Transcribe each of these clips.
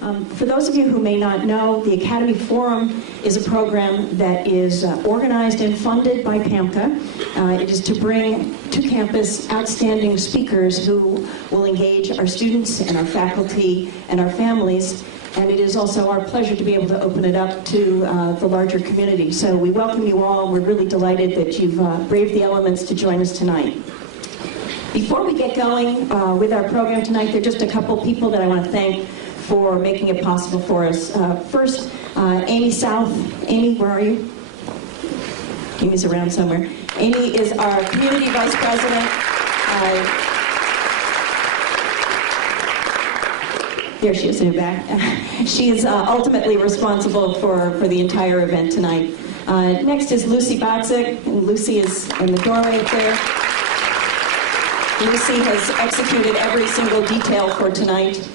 For those of you who may not know, the Academy Forum is a program that is organized and funded by PAMCA. It is to bring to campus outstanding speakers who will engage our students and our faculty and our families. And it is also our pleasure to be able to open it up to the larger community. So we welcome you all. We're really delighted that you've braved the elements to join us tonight. Before we get going with our program tonight, there are just a couple people that I want to thank for making it possible for us. First, Amy South. Amy, where are you? Amy's around somewhere. Amy is our Community Vice President. There she is in the back. She is ultimately responsible for the entire event tonight. Next is Lucy Botzik, and Lucy is in the doorway up there. Lucy has executed every single detail for tonight.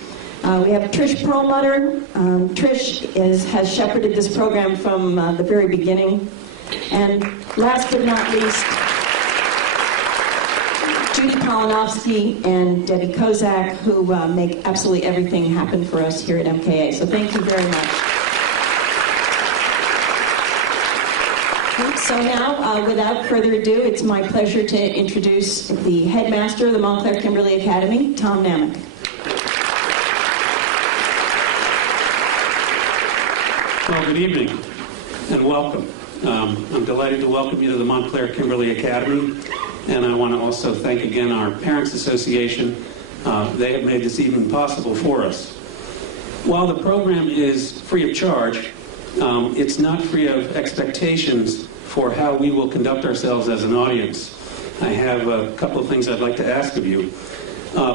We have Trish Perlmutter. Trish has shepherded this program from the very beginning. And last but not least, Judy Polinovsky and Debbie Kozak, who make absolutely everything happen for us here at MKA. So thank you very much. So now, without further ado, it's my pleasure to introduce the headmaster of the Montclair Kimberley Academy, Tom Namick. Well, good evening and welcome. I'm delighted to welcome you to the Montclair Kimberley Academy, and I want to also thank again our Parents Association. They have made this evening possible for us. While the program is free of charge, it's not free of expectations for how we will conduct ourselves as an audience. I have a couple of things I'd like to ask of you.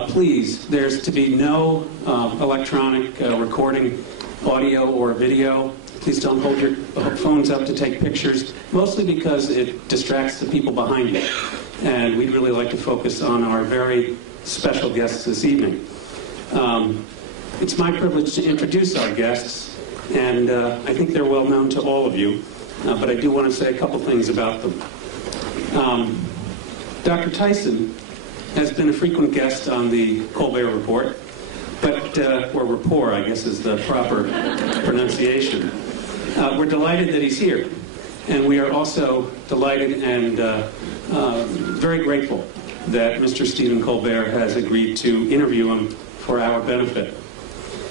Please, there's to be no electronic recording, audio or video. Please don't hold your phones up to take pictures, mostly because it distracts the people behind you. And we'd really like to focus on our very special guests this evening. It's my privilege to introduce our guests, and I think they're well known to all of you, but I do want to say a couple things about them. Dr. Tyson has been a frequent guest on the Colbert Report, or rapport, I guess is the proper pronunciation. We're delighted that he's here, and we are also delighted and very grateful that Mr. Stephen Colbert has agreed to interview him for our benefit.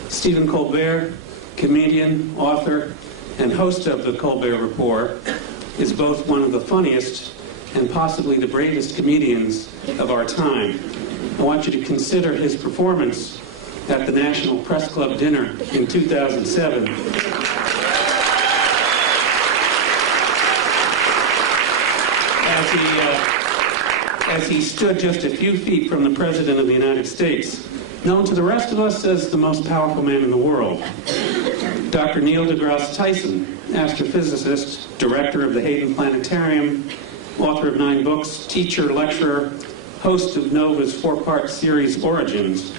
Stephen Colbert, comedian, author, and host of the Colbert Report, is both one of the funniest and possibly the bravest comedians of our time. I want you to consider his performance at the National Press Club dinner in 2007. As he stood just a few feet from the President of the United States, known to the rest of us as the most powerful man in the world. Dr. Neil deGrasse Tyson, astrophysicist, director of the Hayden Planetarium, author of 9 books, teacher, lecturer, host of NOVA's 4-part series Origins,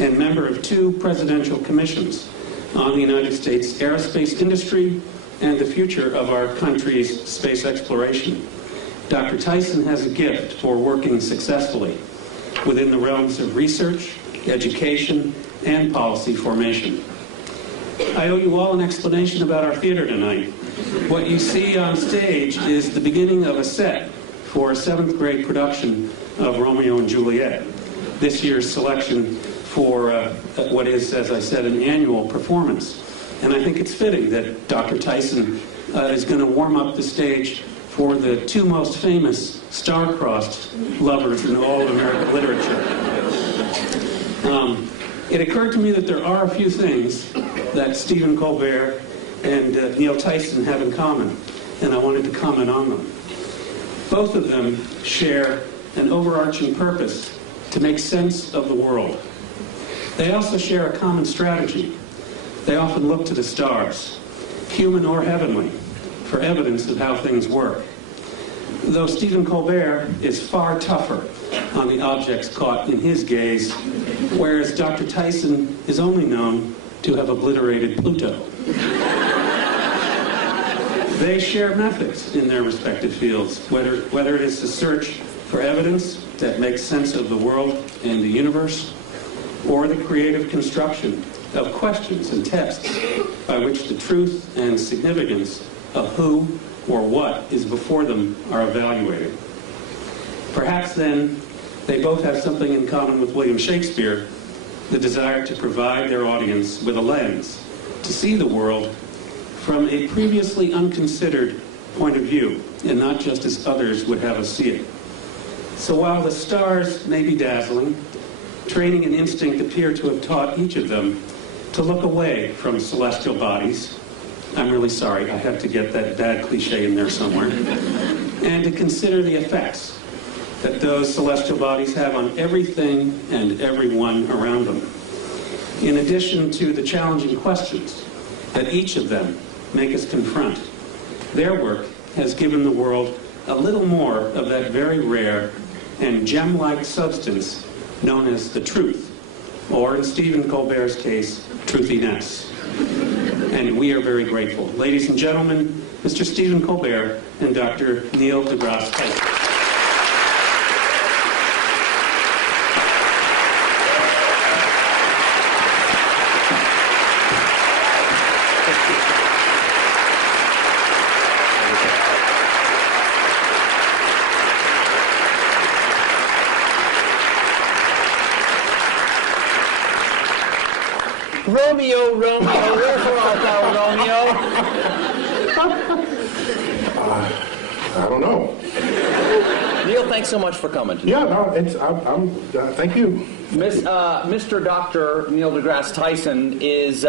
and member of 2 presidential commissions on the United States aerospace industry and the future of our country's space exploration. Dr. Tyson has a gift for working successfully within the realms of research, education, and policy formation. I owe you all an explanation about our theater tonight. What you see on stage is the beginning of a set for a 7th grade production of Romeo and Juliet. This year's selection for what is, as I said, an annual performance. And I think it's fitting that Dr. Tyson is going to warm up the stage for the 2 most famous star-crossed lovers in all of American literature. It occurred to me that there are a few things that Stephen Colbert and Neil Tyson have in common, and I wanted to comment on them. Both of them share an overarching purpose to make sense of the world. They also share a common strategy. They often look to the stars, human or heavenly, for evidence of how things work. Though Stephen Colbert is far tougher on the objects caught in his gaze, whereas Dr. Tyson is only known to have obliterated Pluto. They share methods in their respective fields, whether it is to search for evidence that makes sense of the world and the universe, or the creative construction of questions and tests by which the truth and significance of who or what is before them are evaluated. Perhaps then, they both have something in common with William Shakespeare, the desire to provide their audience with a lens to see the world from a previously unconsidered point of view, and not just as others would have us see it. So while the stars may be dazzling, training and instinct appear to have taught each of them to look away from celestial bodies. I'm really sorry, I have to get that bad cliche in there somewhere. And to consider the effects that those celestial bodies have on everything and everyone around them. In addition to the challenging questions that each of them make us confront, their work has given the world a little more of that very rare and gem-like substance known as the truth, or in Stephen Colbert's case, truthiness. And we are very grateful. Ladies and gentlemen, Mr. Stephen Colbert and Dr. Neil deGrasse Tyson. Romeo, Romeo, wherefore art thou, Romeo? I don't know. Neil, thanks so much for coming today. Yeah, no, thank you. Mr. Dr. Neil deGrasse Tyson is,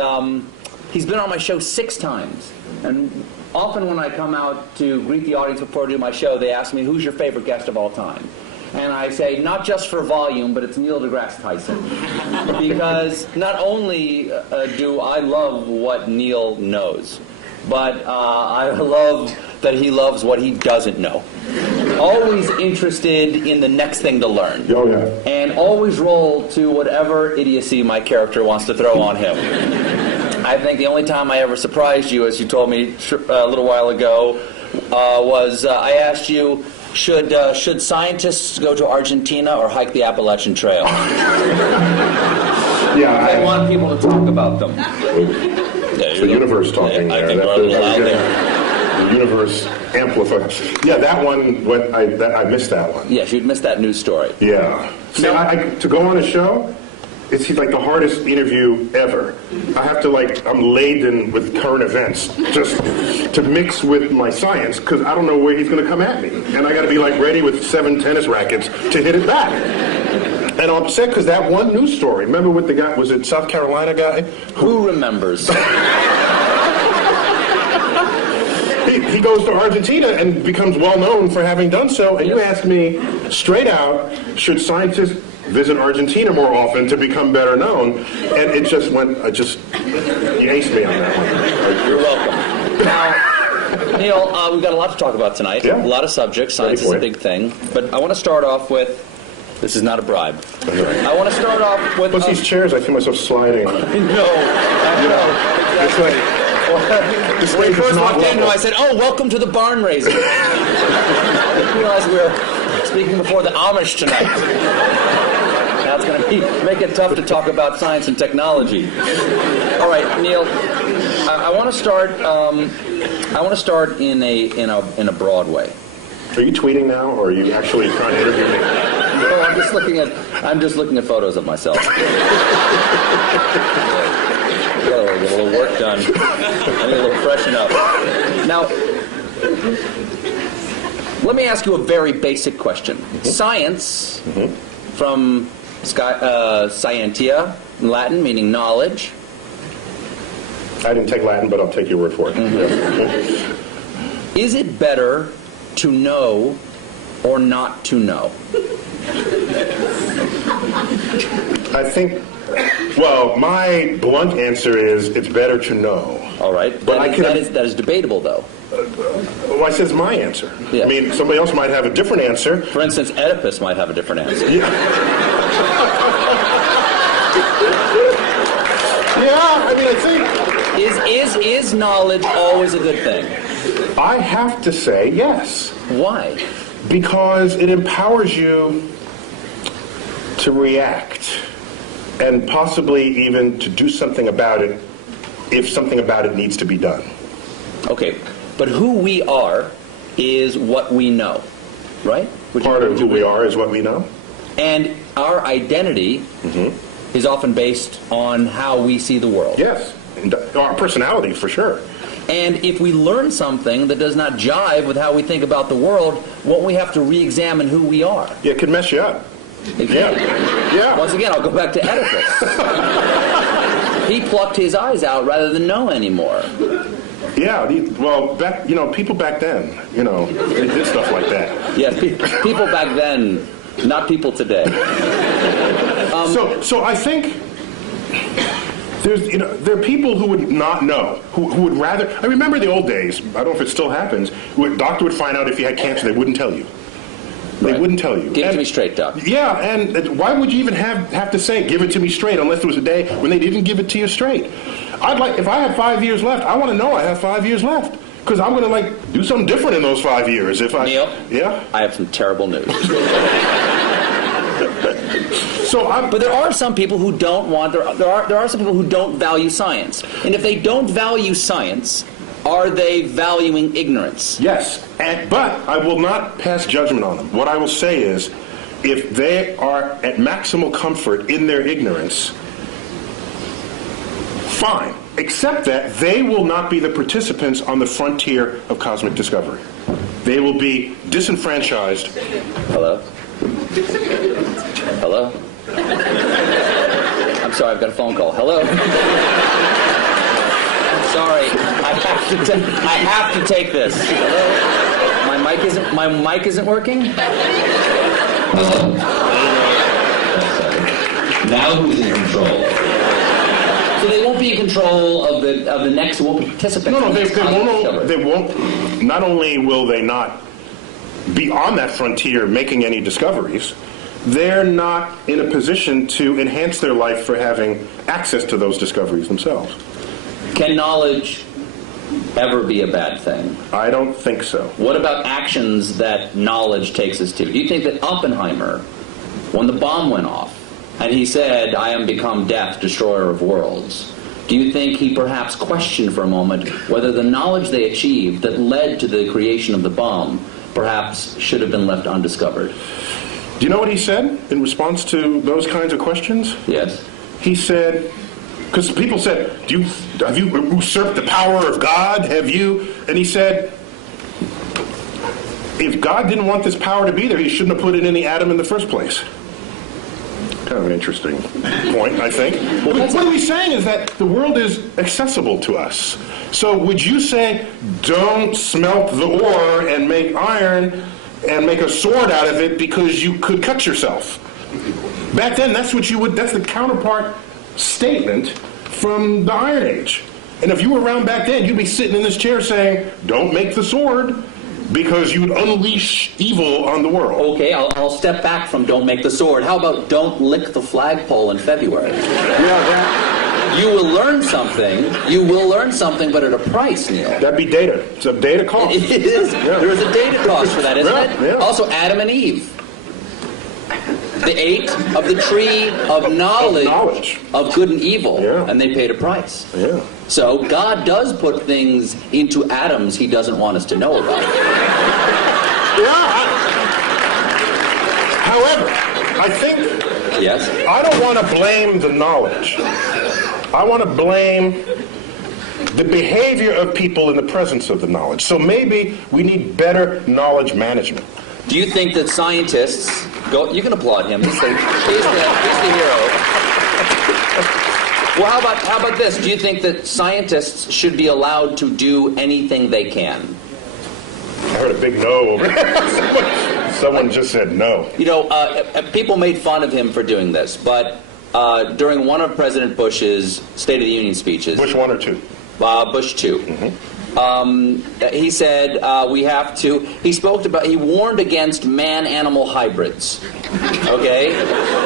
he's been on my show 6 times. And often when I come out to greet the audience before I do my show, they ask me, who's your favorite guest of all time? And I say, not just for volume, but it's Neil deGrasse Tyson. Because not only do I love what Neil knows, but I love that he loves what he doesn't know. Always interested in the next thing to learn. Oh, yeah. And always roll to whatever idiocy my character wants to throw on him. I think the only time I ever surprised you, as you told me a little while ago, was I asked you, should scientists go to Argentina or hike the Appalachian Trail? Yeah, I want people to talk about them. It's the universe talking I there. think we're a little out there. The universe amplifies. Yeah, that one, I missed that one. Yes, you'd missed that news story. Yeah. See, to go on a show, it's like the hardest interview ever. I have to I'm laden with current events just to mix with my science because I don't know where he's going to come at me. And I got to be ready with 7 tennis rackets to hit it back. And I'm upset because that one news story, remember with the guy, was it South Carolina guy? Who remembers? He goes to Argentina and becomes well known for having done so. And you ask me straight out, should scientists visit Argentina more often to become better known? And it just went, you aced me on that one. You're welcome. Now, Neil, we've got a lot to talk about tonight. Yeah. A lot of subjects. Science is a big thing. But I want to start off with, this is not a bribe. I want to start off with... Plus these chairs, I feel myself sliding. I know. Exactly. When we first walked in, I said, oh, welcome to the barn raising. I realized we were speaking before the Amish tonight. Now it's going to make it tough to talk about science and technology. All right, Neil, I want to start. I want to start in a broad way. Are you tweeting now, or are you actually trying to interview me? No, I'm just looking at photos of myself. Get a little work done. I need a little freshen up. Now, let me ask you a very basic question. Science, from scientia, Latin, meaning knowledge. I didn't take Latin, but I'll take your word for it. Is it better to know or not to know? I think, my blunt answer is it's better to know. All right. But that is debatable, though. I said it's my answer. Yeah. I mean, somebody else might have a different answer. For instance, Oedipus might have a different answer. Yeah, I mean, I think... Is knowledge always a good thing? I have to say yes. Why? Because it empowers you to react and possibly even to do something about it if something about it needs to be done. Okay, but who we are is what we know, right? Part of who we are is what we know. And our identity is often based on how we see the world. Yes, and our personality for sure. And if we learn something that does not jive with how we think about the world, won't we have to re-examine who we are? Yeah, it could mess you up. Yeah. Once again, I'll go back to Oedipus. He plucked his eyes out rather than know anymore. Yeah, well, people back then, they did stuff like that. Yes, people back then, not people today. So I think there are people who would not know, who would rather. I remember the old days. I don't know if it still happens. A doctor would find out if you had cancer, they wouldn't tell you. They wouldn't tell you. Give it to me straight, Doc. Yeah, and why would you even have to say, give it to me straight, unless there was a day when they didn't give it to you straight? If I have 5 years left, I want to know I have 5 years left. Because I'm going to, do something different in those 5 years. Neil? Yeah? I have some terrible news. But there are some people who don't want, there are some people who don't value science. And if they don't value science, are they valuing ignorance? Yes, but I will not pass judgment on them. What I will say is, if they are at maximal comfort in their ignorance, fine. Except that they will not be the participants on the frontier of cosmic discovery. They will be disenfranchised. Hello? Hello? I'm sorry, I've got a phone call. Hello? Sorry, I have to take this. Hello? My mic isn't working? Hello? Now who's in control? So they won't be in control of the next, won't be participants. No, they won't. Not only will they not be on that frontier making any discoveries, they're not in a position to enhance their life for having access to those discoveries themselves. Can knowledge ever be a bad thing? I don't think so. What about actions that knowledge takes us to? Do you think that Oppenheimer, when the bomb went off, and he said, "I am become death, destroyer of worlds," do you think he perhaps questioned for a moment whether the knowledge they achieved that led to the creation of the bomb perhaps should have been left undiscovered? Do you know what he said in response to those kinds of questions? Yes. He said, because people said, have you usurped the power of God? Have you? And he said, if God didn't want this power to be there, he shouldn't have put it in the atom in the first place. Kind of an interesting point, I think. What he's saying is that the world is accessible to us. So would you say, don't smelt the ore and make iron and make a sword out of it because you could cut yourself? Back then, that's the counterpart statement from the Iron Age. And if you were around back then, you'd be sitting in this chair saying, don't make the sword, because you would unleash evil on the world. Okay, I'll step back from don't make the sword. How about don't lick the flagpole in February? Yeah, You will learn something. You will learn something, but at a price, Neil. that'd be data. It's a data cost. It is. Yeah. There is a data cost for that, isn't it? Yeah. Also, Adam and Eve. They ate of the tree of knowledge of good and evil, and they paid a price. Yeah. So God does put things into atoms he doesn't want us to know about. However, I think Yes? I don't want to blame the knowledge. I want to blame the behavior of people in the presence of the knowledge. So maybe we need better knowledge management. Do you think that scientists go? You can applaud him. He's the hero. Well, how about this? Do you think that scientists should be allowed to do anything they can? I heard a big no over there. Someone just said no. You know, people made fun of him for doing this, but during one of President Bush's State of the Union speeches, Bush 1 or 2? Bush 2. He said he warned against man-animal hybrids. Okay?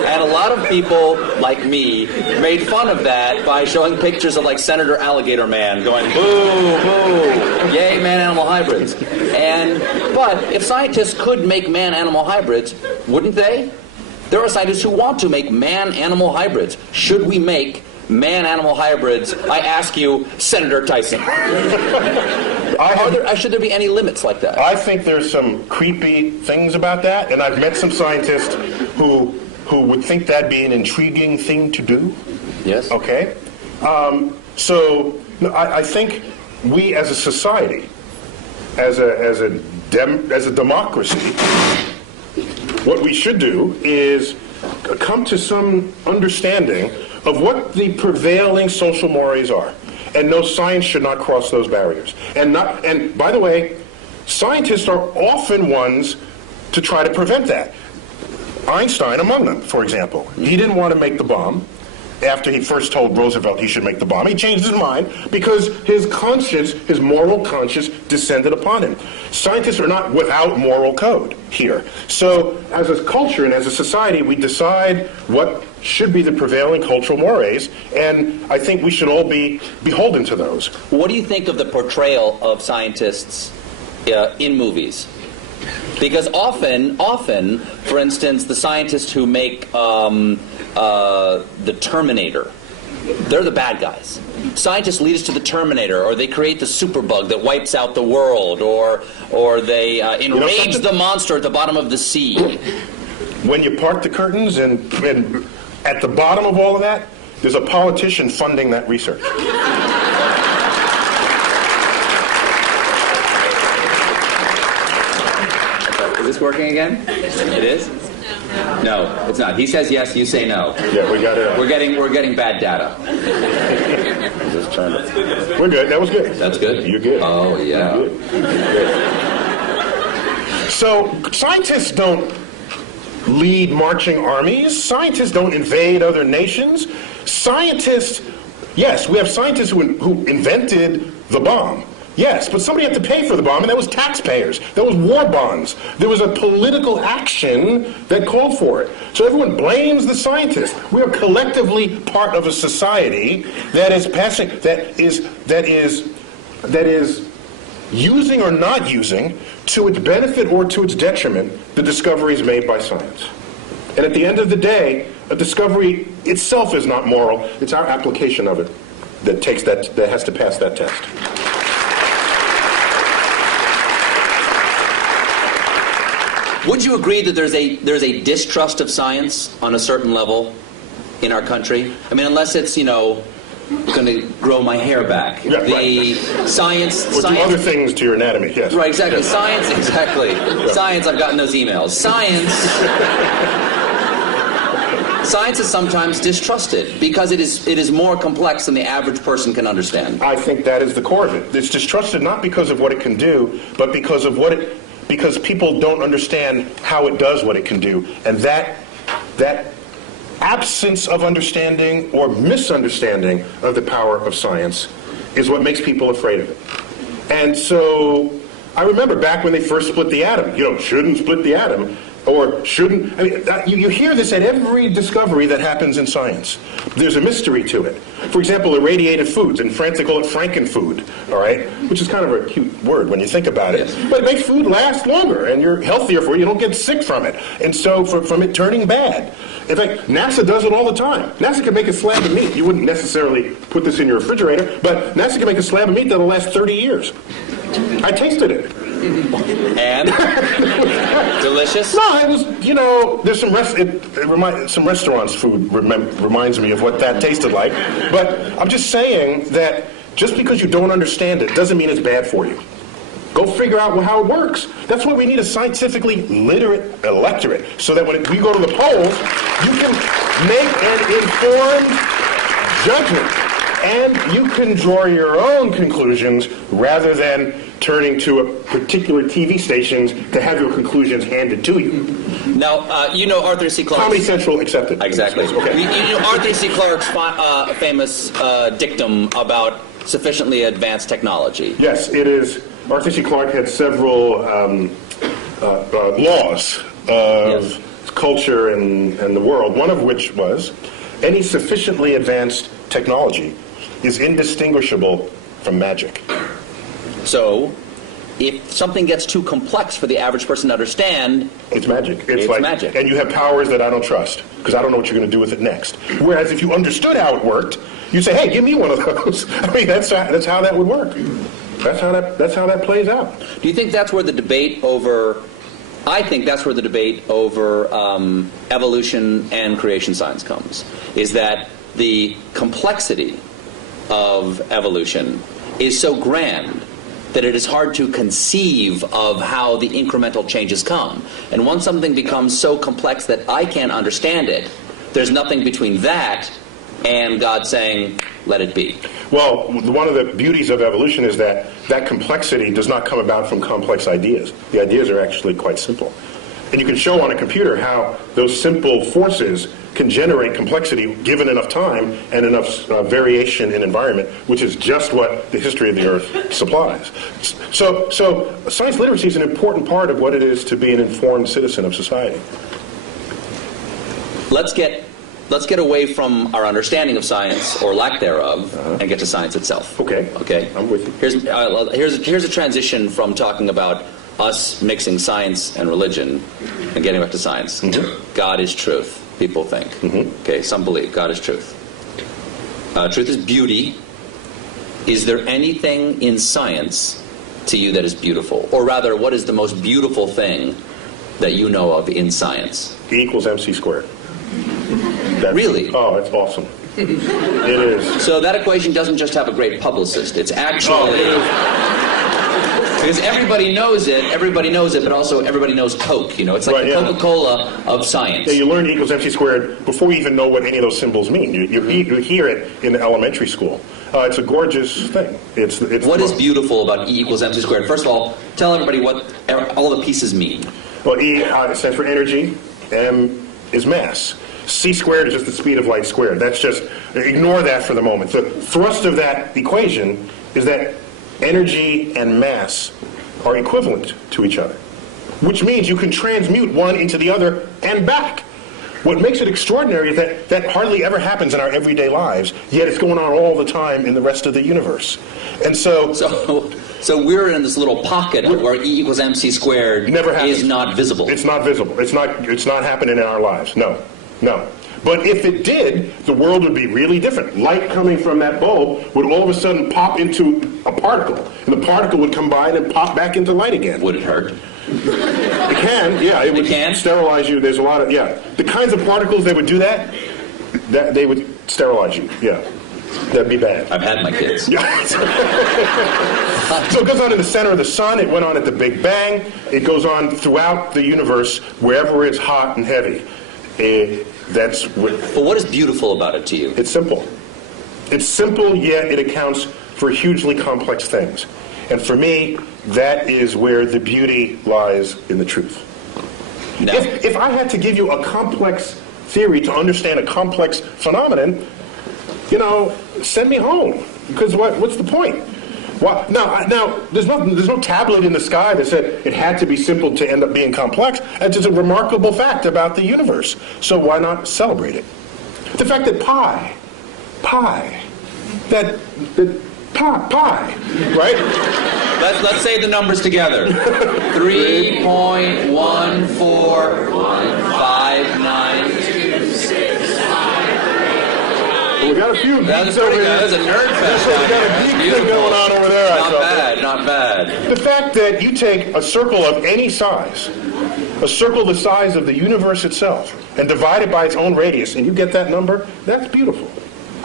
And a lot of people, like me, made fun of that by showing pictures of, like, Senator Alligator Man going, boo, boo, yay, man-animal hybrids. But if scientists could make man-animal hybrids, wouldn't they? There are scientists who want to make man-animal hybrids. Should we make man-animal hybrids? I ask you, Senator Tyson. Should there be any limits like that? I think there's some creepy things about that, and I've met some scientists who would think that'd be an intriguing thing to do. Yes. Okay? I think we as a society, as a democracy, what we should do is come to some understanding of what the prevailing social mores are. And no, science should not cross those barriers. And by the way, scientists are often ones to try to prevent that. Einstein among them, for example. He didn't want to make the bomb. After he first told Roosevelt he should make the bomb, he changed his mind because his conscience, his moral conscience, descended upon him. Scientists are not without moral code here. So as a culture and as a society, we decide what should be the prevailing cultural mores, and I think we should all be beholden to those. What do you think of the portrayal of scientists in movies? Because often, for instance, the scientists who make the Terminator, they're the bad guys. Scientists lead us to the Terminator, or they create the superbug that wipes out the world, or they enrage the monster at the bottom of the sea. When you part the curtains and at the bottom of all of that, there's a politician funding that research. Is this working again? It is? No, it's not. He says yes, you say no. Yeah, we got it. We're getting bad data. Just trying to. We're good. That was good. That's good. You're good. Oh yeah. You're good. So scientists don't lead marching armies. Scientists don't invade other nations. Scientists, yes, we have scientists who invented the bomb. Yes, but somebody had to pay for the bomb, and that was taxpayers. That was war bonds. There was a political action that called for it. So everyone blames the scientists. We are collectively part of a society that is using or not using, to its benefit or to its detriment, the discoveries made by science. And at the end of the day, a discovery itself is not moral. It's our application of it that has to pass that test. Would you agree that there's a distrust of science on a certain level in our country? I mean, unless it's, going to grow my hair back. Yeah, the right. Science... Or do other things to your anatomy, yes. Right, exactly. Yes. Science, exactly. Yeah. Science, I've gotten those emails. Science is sometimes distrusted because it is more complex than the average person can understand. I think that is the core of it. It's distrusted not because of what it can do, but because of because people don't understand how it does what it can do. And that absence of understanding or misunderstanding of the power of science is what makes people afraid of it. And so I remember back when they first split the atom, shouldn't split the atom, or shouldn't, you hear this at every discovery that happens in science. There's a mystery to it. For example, irradiated foods. In France they call it frankenfood, all right? Which is kind of a cute word when you think about it. Yes. But it makes food last longer, and you're healthier for it. You don't get sick from it. And so from it turning bad. In fact, NASA does it all the time. NASA can make a slab of meat. You wouldn't necessarily put this in your refrigerator, but NASA can make a slab of meat that'll last 30 years. I tasted it. And? Delicious? No, it was, there's some some restaurants' food reminds me of what that tasted like. But I'm just saying that just because you don't understand it doesn't mean it's bad for you. Go figure out how it works. That's why we need a scientifically literate electorate, so that when we go to the polls, you can make an informed judgment. And you can draw your own conclusions rather than turning to a particular TV stations to have your conclusions handed to you. Now, Arthur C. Clarke. Comedy Central accepted. Exactly. Okay. You know Arthur C. Clarke's famous dictum about sufficiently advanced technology. Yes, it is. Arthur C. Clarke had several laws of culture and the world, one of which was any sufficiently advanced technology is indistinguishable from magic. So, if something gets too complex for the average person to understand, it's magic. It's like magic. And you have powers that I don't trust because I don't know what you're going to do with it next. Whereas if you understood how it worked, you'd say, hey, give me one of those. I mean, that's how that would work. That's how that plays out. Do you think that's where the debate over... I think that's where the debate over evolution and creation science comes, is that the complexity of evolution is so grand that it is hard to conceive of how the incremental changes come. And once something becomes so complex that I can't understand it, there's nothing between that and God saying, let it be. Well, one of the beauties of evolution is that that complexity does not come about from complex ideas. The ideas are actually quite simple. And you can show on a computer how those simple forces can generate complexity given enough time and enough variation in environment, which is just what the history of the Earth supplies. So science literacy is an important part of what it is to be an informed citizen of society. Let's get away from our understanding of science, or lack thereof, and get to science itself. Okay. Okay. I'm with you. Here's a transition from talking about us mixing science and religion and getting back to science. Mm-hmm. God is truth, people think. Mm-hmm. Okay, some believe God is truth. Truth is beauty. Is there anything in science to you that is beautiful? Or rather, what is the most beautiful thing that you know of in science? E equals MC squared. Really? Oh, it's awesome. It is. So that equation doesn't just have a great publicist. It's actually... Because everybody knows it, but also everybody knows Coke. You know, it's like Right, the yeah. Coca-Cola of science. Yeah, you learn E equals MC squared before you even know what any of those symbols mean. You hear it in elementary school. It's a gorgeous thing. It's What is beautiful about E equals MC squared? First of all, tell everybody what all the pieces mean. Well, E stands for energy. M is mass. C squared is just the speed of light squared. That's just, ignore that for the moment. The thrust of that equation is that energy and mass are equivalent to each other, which means you can transmute one into the other and back. What makes it extraordinary is that that hardly ever happens in our everyday lives, yet it's going on all the time in the rest of the universe. And so we're in this little pocket where E equals MC squared never happens. is not visible. It's not visible. It's not happening in our lives. No. But if it did, the world would be really different. Light coming from that bulb would all of a sudden pop into a particle, and the particle would combine and pop back into light again. Would it hurt? It can, yeah. It would sterilize you. There's a lot of, yeah. The kinds of particles that would do that they would sterilize you, yeah. That'd be bad. I've had my kids. Yeah. So it goes on in the center of the sun. It went on at the Big Bang. It goes on throughout the universe, wherever it's hot and heavy. That's what. But what is beautiful about it to you? It's simple. It's simple, yet it accounts for hugely complex things. And for me, that is where the beauty lies in the truth. No. If I had to give you a complex theory to understand a complex phenomenon, send me home. Because what's the point? Well, now, there's no tablet in the sky that said it had to be simple to end up being complex. It's just a remarkable fact about the universe. So why not celebrate it? The fact that pi, right? Let's say the numbers together. 3.1415926. We got a few. That's pretty good. That's a nerd fest. We got a geek thing going on over there. Not bad. The fact that you take a circle of any size, a circle the size of the universe itself, and divide it by its own radius, and you get that number, that's beautiful.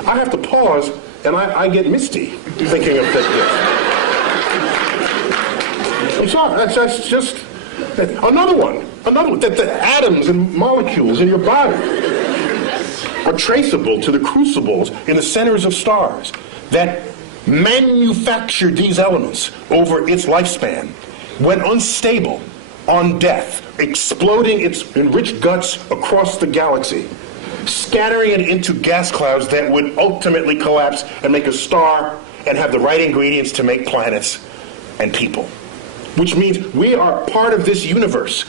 I have to pause, and I get misty thinking of that. I'm sorry. That's just another one. That the atoms and molecules in your body are traceable to the crucibles in the centers of stars that manufactured these elements over its lifespan, when unstable, on death, exploding its enriched guts across the galaxy, scattering it into gas clouds that would ultimately collapse and make a star and have the right ingredients to make planets and people. Which means we are part of this universe.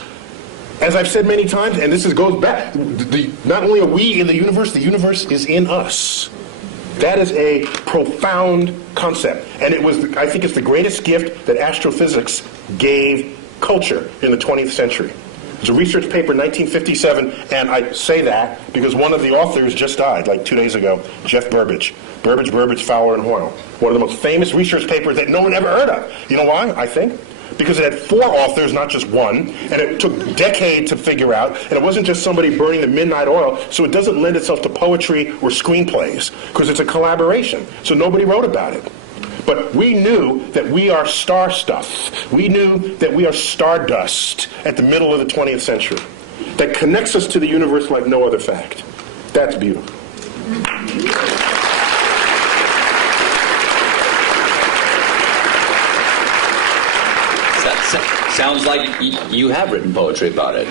As I've said many times, and this goes back, not only are we in the universe is in us. That is a profound concept. And it was, I think it's the greatest gift that astrophysics gave culture in the 20th century. It's a research paper in 1957, and I say that because one of the authors just died, like 2 days ago, Jeff Burbidge. Burbidge, Fowler, and Hoyle. One of the most famous research papers that no one ever heard of. You know why, I think? Because it had 4 authors, not just one, and it took a decade to figure out, and it wasn't just somebody burning the midnight oil, so it doesn't lend itself to poetry or screenplays, because it's a collaboration, so nobody wrote about it. But we knew that we are star stuff. We knew that we are stardust at the middle of the 20th century. That connects us to the universe like no other fact. That's beautiful. Sounds like you have written poetry about it.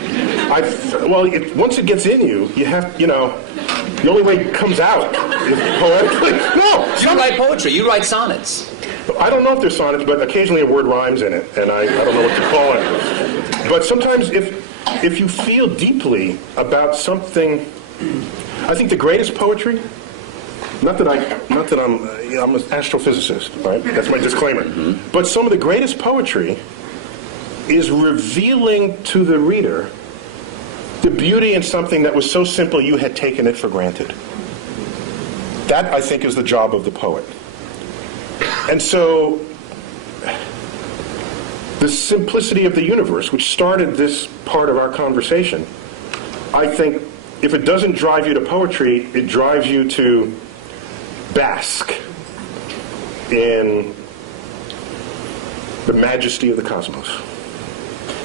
Once it gets in you, you have, the only way it comes out is poetically. No! You write poetry. You write sonnets. I don't know if they're sonnets, but occasionally a word rhymes in it, and I don't know what to call it. But sometimes if you feel deeply about something, I think the greatest poetry, not that I'm an astrophysicist, right? That's my disclaimer. Mm-hmm. But some of the greatest poetry is revealing to the reader the beauty in something that was so simple you had taken it for granted. That, I think, is the job of the poet. And so, the simplicity of the universe, which started this part of our conversation, I think, if it doesn't drive you to poetry, it drives you to bask in the majesty of the cosmos.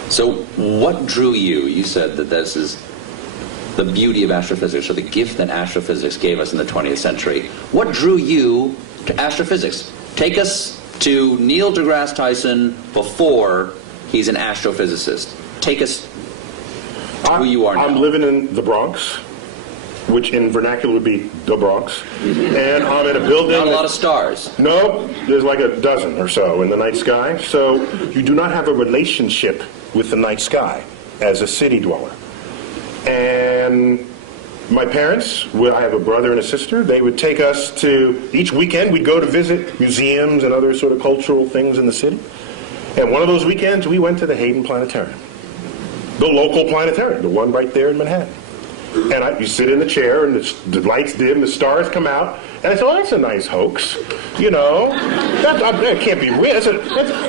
So what drew you? You said that this is the beauty of astrophysics, or the gift that astrophysics gave us in the 20th century. What drew you to astrophysics? Take us to Neil deGrasse Tyson before he's an astrophysicist. Take us to who you are now. I'm living in the Bronx, which in vernacular would be the Bronx. And I'm in a building... Not a lot of stars. No, there's like a dozen or so in the night sky. So you do not have a relationship with the night sky as a city dweller. And my parents, I have a brother and a sister, they would take us to, each weekend we'd go to visit museums and other sort of cultural things in the city. And one of those weekends we went to the Hayden Planetarium. The local planetarium, the one right there in Manhattan. And you sit in the chair, and the lights dim, the stars come out, and I said, "Oh, that's a nice hoax, that can't be real.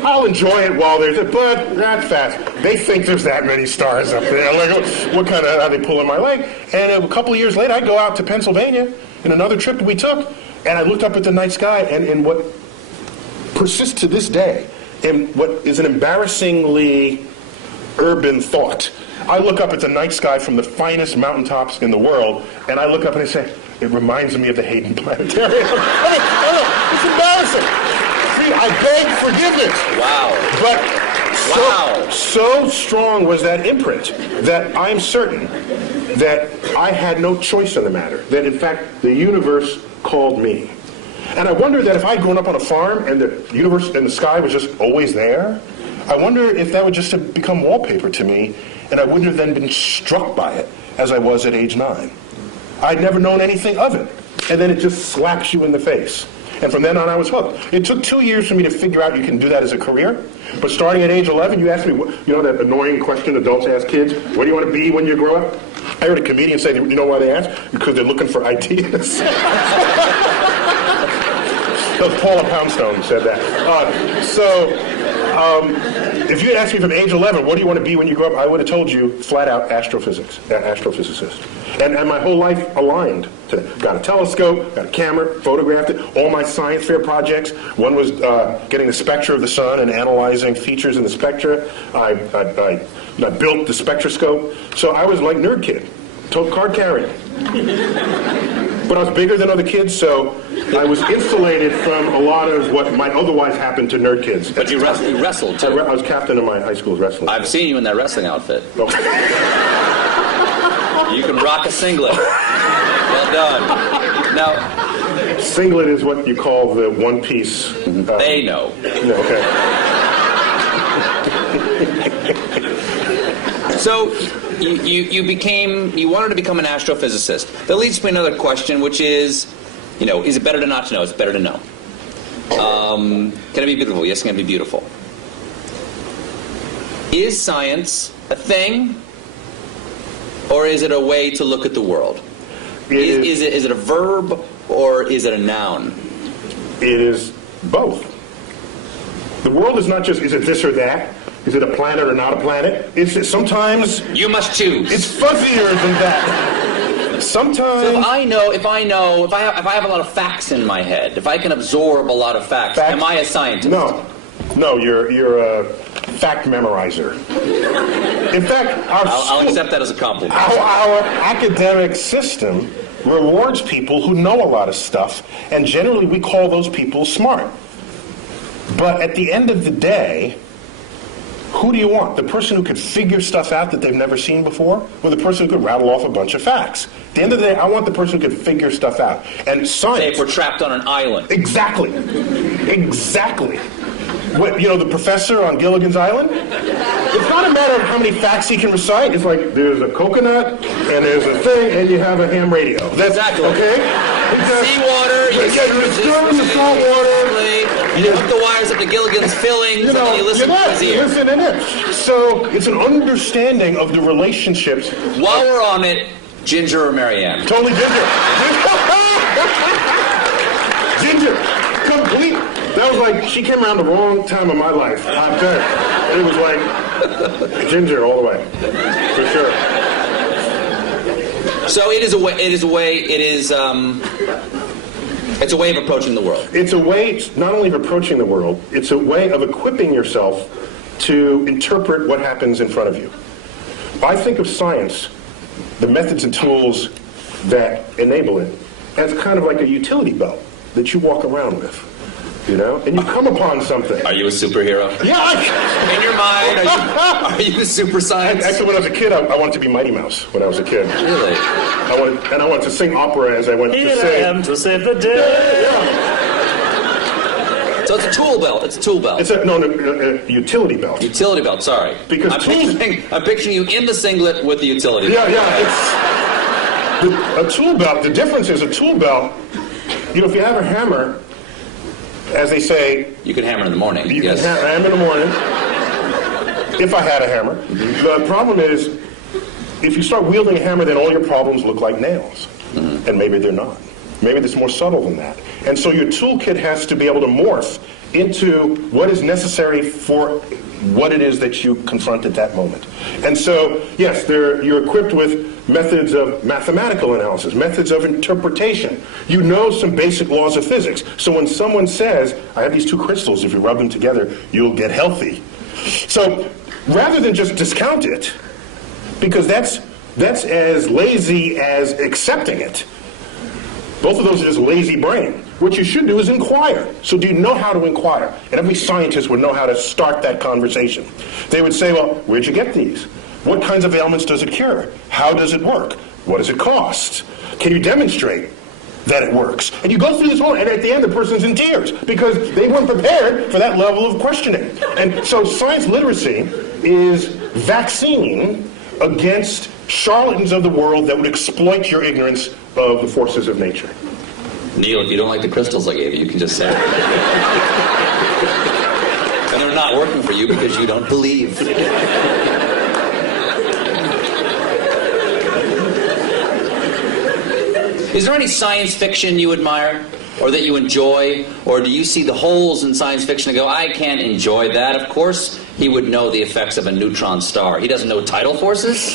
I'll enjoy it while there's it, but that's fast. They think there's that many stars up there. Like, what kind of, are they pulling my leg?" And a couple of years later, I go out to Pennsylvania in another trip that we took, and I looked up at the night sky, and in what persists to this day, and what is an embarrassingly urban thought, I look up at the night sky from the finest mountaintops in the world, and I look up and I say, it reminds me of the Hayden Planetarium. It's embarrassing. See, I beg forgiveness. Wow. But so strong was that imprint that I'm certain that I had no choice in the matter. That, in fact, the universe called me. And I wonder that if I'd grown up on a farm and the universe and the sky was just always there, I wonder if that would just have become wallpaper to me, and I wouldn't have then been struck by it as I was at age 9. I'd never known anything of it. And then it just slaps you in the face. And from then on, I was hooked. It took 2 years for me to figure out you can do that as a career. But starting at age 11, you asked me, that annoying question adults ask kids, what do you want to be when you grow up? I heard a comedian say, you know why they ask? Because they're looking for ideas. Paula Poundstone said that. If you had asked me from age 11, what do you want to be when you grow up, I would have told you flat out astrophysicist. And my whole life aligned to that. Got a telescope, got a camera, photographed it. All my science fair projects. One was getting the spectra of the sun and analyzing features in the spectra. I built the spectroscope. So I was like nerd kid, card carrying. But I was bigger than other kids, so I was insulated from a lot of what might otherwise happen to nerd kids. But you wrestled, too. I was captain of my high school's wrestling. I've seen you in that wrestling outfit. Okay. You can rock a singlet. Well done. Now, singlet is what you call the one-piece... they know. Okay. So... You wanted to become an astrophysicist. That leads to another question, which is, Is it better to not to know? It's better to know. Can it be beautiful? Yes, can it be beautiful? Is science a thing, or is it a way to look at the world? Is it a verb, or is it a noun? It is both. The world is not just, is it this or that? Is it a planet or not a planet? It's sometimes... You must choose. It's fuzzier than that. Sometimes... So if I have a lot of facts in my head, if I can absorb a lot of facts, am I a scientist? No, you're a fact memorizer. In fact, I'll accept that as a compliment. Our academic system rewards people who know a lot of stuff, and generally we call those people smart. But at the end of the day, who do you want? The person who could figure stuff out that they've never seen before, or the person who could rattle off a bunch of facts? At the end of the day, I want the person who could figure stuff out. And science... Say if we're trapped on an island. Exactly. What, the professor on Gilligan's Island? It's not a matter of how many facts he can recite. It's like, there's a coconut, and there's a thing, and you have a ham radio. That's exactly. Okay? Seawater, you stir the salt water. You hook the wires up to Gilligan's fillings, and then you listen to his ear. Listen in it. So, it's an understanding of the relationships. While we're on it, Ginger or Marianne? Totally Ginger. Ginger. Complete. That was like, she came around the wrong time of my life. I'm telling you. It was like Ginger all the way. For sure. So it's a way of approaching the world. It's a way not only of approaching the world, it's a way of equipping yourself to interpret what happens in front of you. I think of science, the methods and tools that enable it, as kind of like a utility belt that you walk around with. And you come upon something. Are you a superhero? Yeah. In your mind, are you a super science? Actually, when I was a kid, I wanted to be Mighty Mouse when I was a kid. Really? I wanted to sing opera as I went to sing. Here I am to save the day. Yeah. So it's a tool belt. It's a tool belt. It's a utility belt. Utility belt, sorry. Because I'm picturing you in the singlet with the utility belt. Yeah, it's... a tool belt, the difference is a tool belt, if you have a hammer... As they say... You can hammer in the morning. You can hammer in the morning. If I had a hammer. The problem is, if you start wielding a hammer, then all your problems look like nails. And maybe they're not. Maybe it's more subtle than that. And so your toolkit has to be able to morph into what is necessary for what it is that you confront at that moment. And so, yes, you're equipped with methods of mathematical analysis, methods of interpretation. You know some basic laws of physics. So when someone says, I have these two crystals, if you rub them together, you'll get healthy. So rather than just discount it, because that's as lazy as accepting it. Both of those are just lazy brain. What you should do is inquire. So do you know how to inquire? And every scientist would know how to start that conversation. They would say, well, where'd you get these? What kinds of ailments does it cure? How does it work? What does it cost? Can you demonstrate that it works? And you go through this whole, and at the end the person's in tears because they weren't prepared for that level of questioning. And so science literacy is vaccine against charlatans of the world that would exploit your ignorance of the forces of nature. Neil, if you don't like the crystals I gave you, you can just say it. And they're not working for you because you don't believe. Is there any science fiction you admire? Or that you enjoy? Or do you see the holes in science fiction and go, I can't enjoy that? Of course he would know the effects of a neutron star. He doesn't know tidal forces?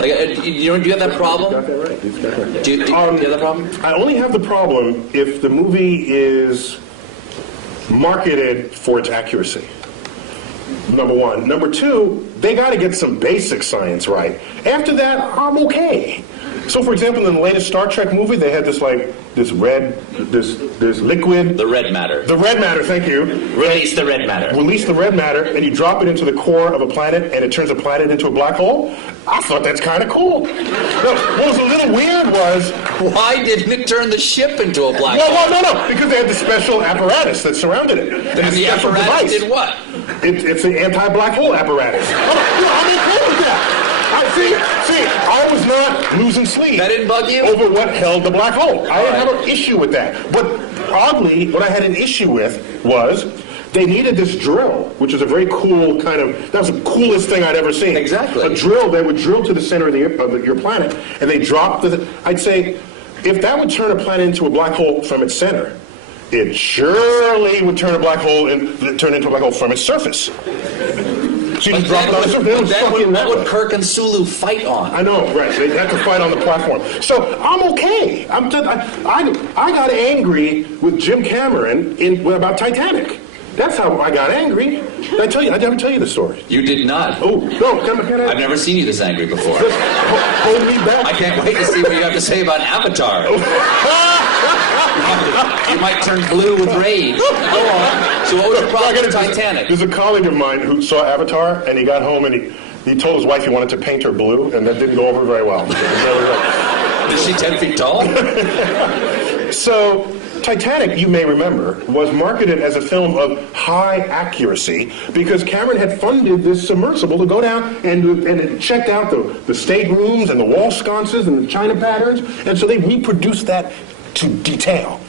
Do you have that problem? You've got that right. You've got that right. Do you have that problem? I only have the problem if the movie is marketed for its accuracy. Number one. Number two, they got to get some basic science right. After that, I'm okay. So, for example, in the latest Star Trek movie, they had this liquid. The red matter. The red matter, thank you. Release the red matter. Release the red matter, and you drop it into the core of a planet, and it turns a planet into a black hole. I thought that's kind of cool. No, what was a little weird was... Why didn't it turn the ship into a black hole? Well, no, because they had the special apparatus that surrounded it. And the apparatus did what? It's an anti-black hole apparatus. I'm okay with that. See, I was not losing sleep. That didn't bug you? Over what held the black hole. I didn't have an issue with that. But oddly, what I had an issue with was they needed this drill, which is a very cool kind of, that was the coolest thing I'd ever seen. Exactly. A drill, they would drill to the center of your planet, and they dropped I'd say, if that would turn a planet into a black hole from its center, it surely would turn a black hole turn into a black hole from its surface. So you just drop it on the surface. Then what would Kirk and Sulu fight on? I know, right? They had to fight on the platform. So I'm okay. I got angry with Jim Cameron about Titanic. That's how I got angry. Did I tell you? I didn't tell you the story. You did not. Oh, no, can I? I've never seen you this angry before. Just hold me back. I can't wait to see what you have to say about Avatar. You might turn blue with rage. Go on. So what was your problem with Titanic? There's a colleague of mine who saw Avatar, and he got home and he told his wife he wanted to paint her blue, and that didn't go over very well. Is she 10 feet tall? So, Titanic, you may remember, was marketed as a film of high accuracy because Cameron had funded this submersible to go down and it checked out the staterooms and the wall sconces and the china patterns, and so they reproduced that to detail.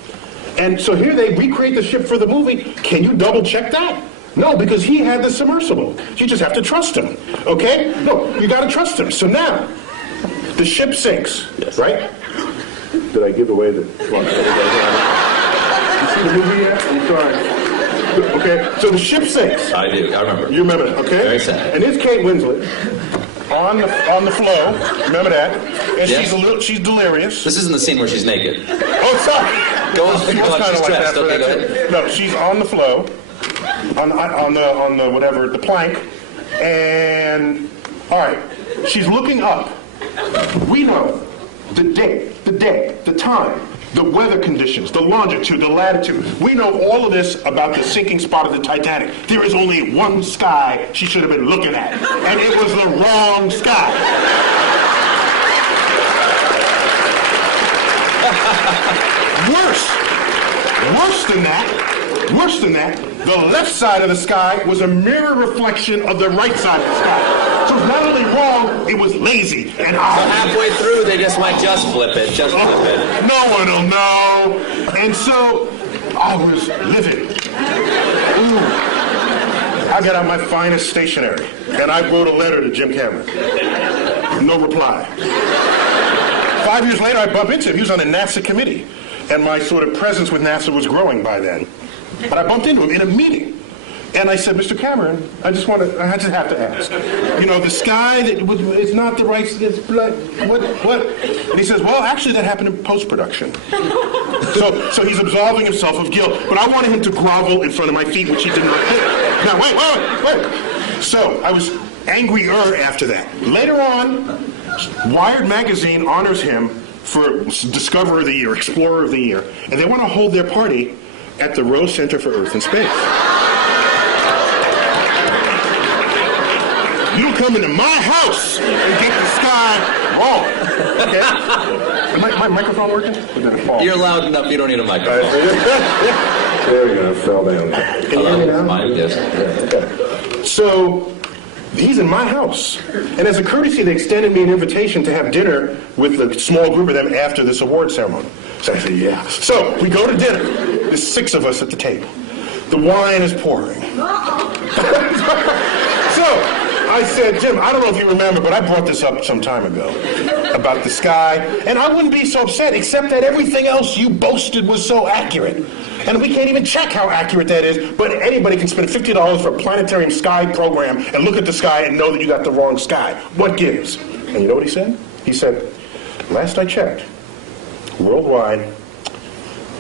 And so here they recreate the ship for the movie. Can you double check that? No, because he had the submersible. You just have to trust him, okay? No, you got to trust him. So now, the ship sinks, right? Did I give away the... Come on. You see the movie yet? I'm sorry. Okay, so the ship sinks. I do. I remember. You remember that, okay? Very sad. And here's Kate Winslet on the flow. Remember that? And Yes. she's delirious. This isn't the scene where she's naked. Oh, sorry. Go on. It's Go on. kind She's of like dressed. that for Okay, that go too. ahead. No, she's on the flow, on the whatever, the plank, and all right, she's looking up. We know the date, the time, the weather conditions, the longitude, the latitude. We know all of this about the sinking spot of the Titanic. There is only one sky she should have been looking at, and it was the wrong sky. Worse than that, the left side of the sky was a mirror reflection of the right side of the sky. So it's not only wrong, it was lazy and So odd. halfway through, they just might just flip it. Just flip it. No one will know. And so I was livid. Ooh. I got out my finest stationery, and I wrote a letter to Jim Cameron. No reply. 5 years later, I bump into him. He was on a NASA committee, and my sort of presence with NASA was growing by then. And I bumped into him in a meeting. And I said, Mr. Cameron, I just have to ask. You know, the sky, it's not the right, it's black, what? And he says, well, actually that happened in post-production. So he's absolving himself of guilt. But I wanted him to grovel in front of my feet, which he did not do. Now, wait. So I was angrier after that. Later on, Wired magazine honors him for Discoverer of the Year, Explorer of the Year. And they want to hold their party at the Rose Center for Earth and Space. You don't come into my house and get the sky wrong. Okay? Is my microphone working? Or did it fall? You're loud enough. You don't need a microphone. There we go. It fell down. Can you hear me now? Mine, yes. Okay. So he's in my house. And as a courtesy, they extended me an invitation to have dinner with a small group of them after this award ceremony. So I said, yeah. So we go to dinner. There's 6 of us at the table. The wine is pouring. So I said, Jim, I don't know if you remember, but I brought this up some time ago about the sky. And I wouldn't be so upset, except that everything else you boasted was so accurate. And we can't even check how accurate that is, but anybody can spend $50 for a planetarium sky program and look at the sky and know that you got the wrong sky. What gives? And you know what he said? He said, last I checked, worldwide,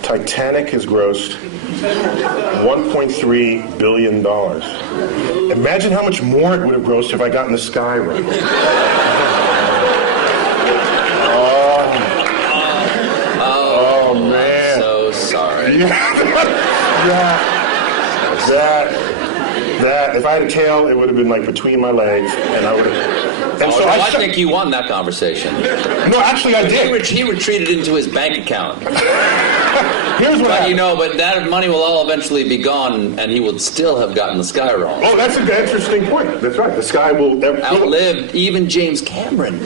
Titanic has grossed $1.3 billion. Imagine how much more it would have grossed if I gotten the sky right. Oh man. I'm so sorry. That, if I had a tail, it would have been like between my legs, and I would have And so I think you won that conversation. No, actually I did. He retreated into his bank account. Here's what happened. But that money will all eventually be gone, and he would still have gotten the sky wrong. Oh, that's an interesting point. That's right. The sky will Outlived even James Cameron.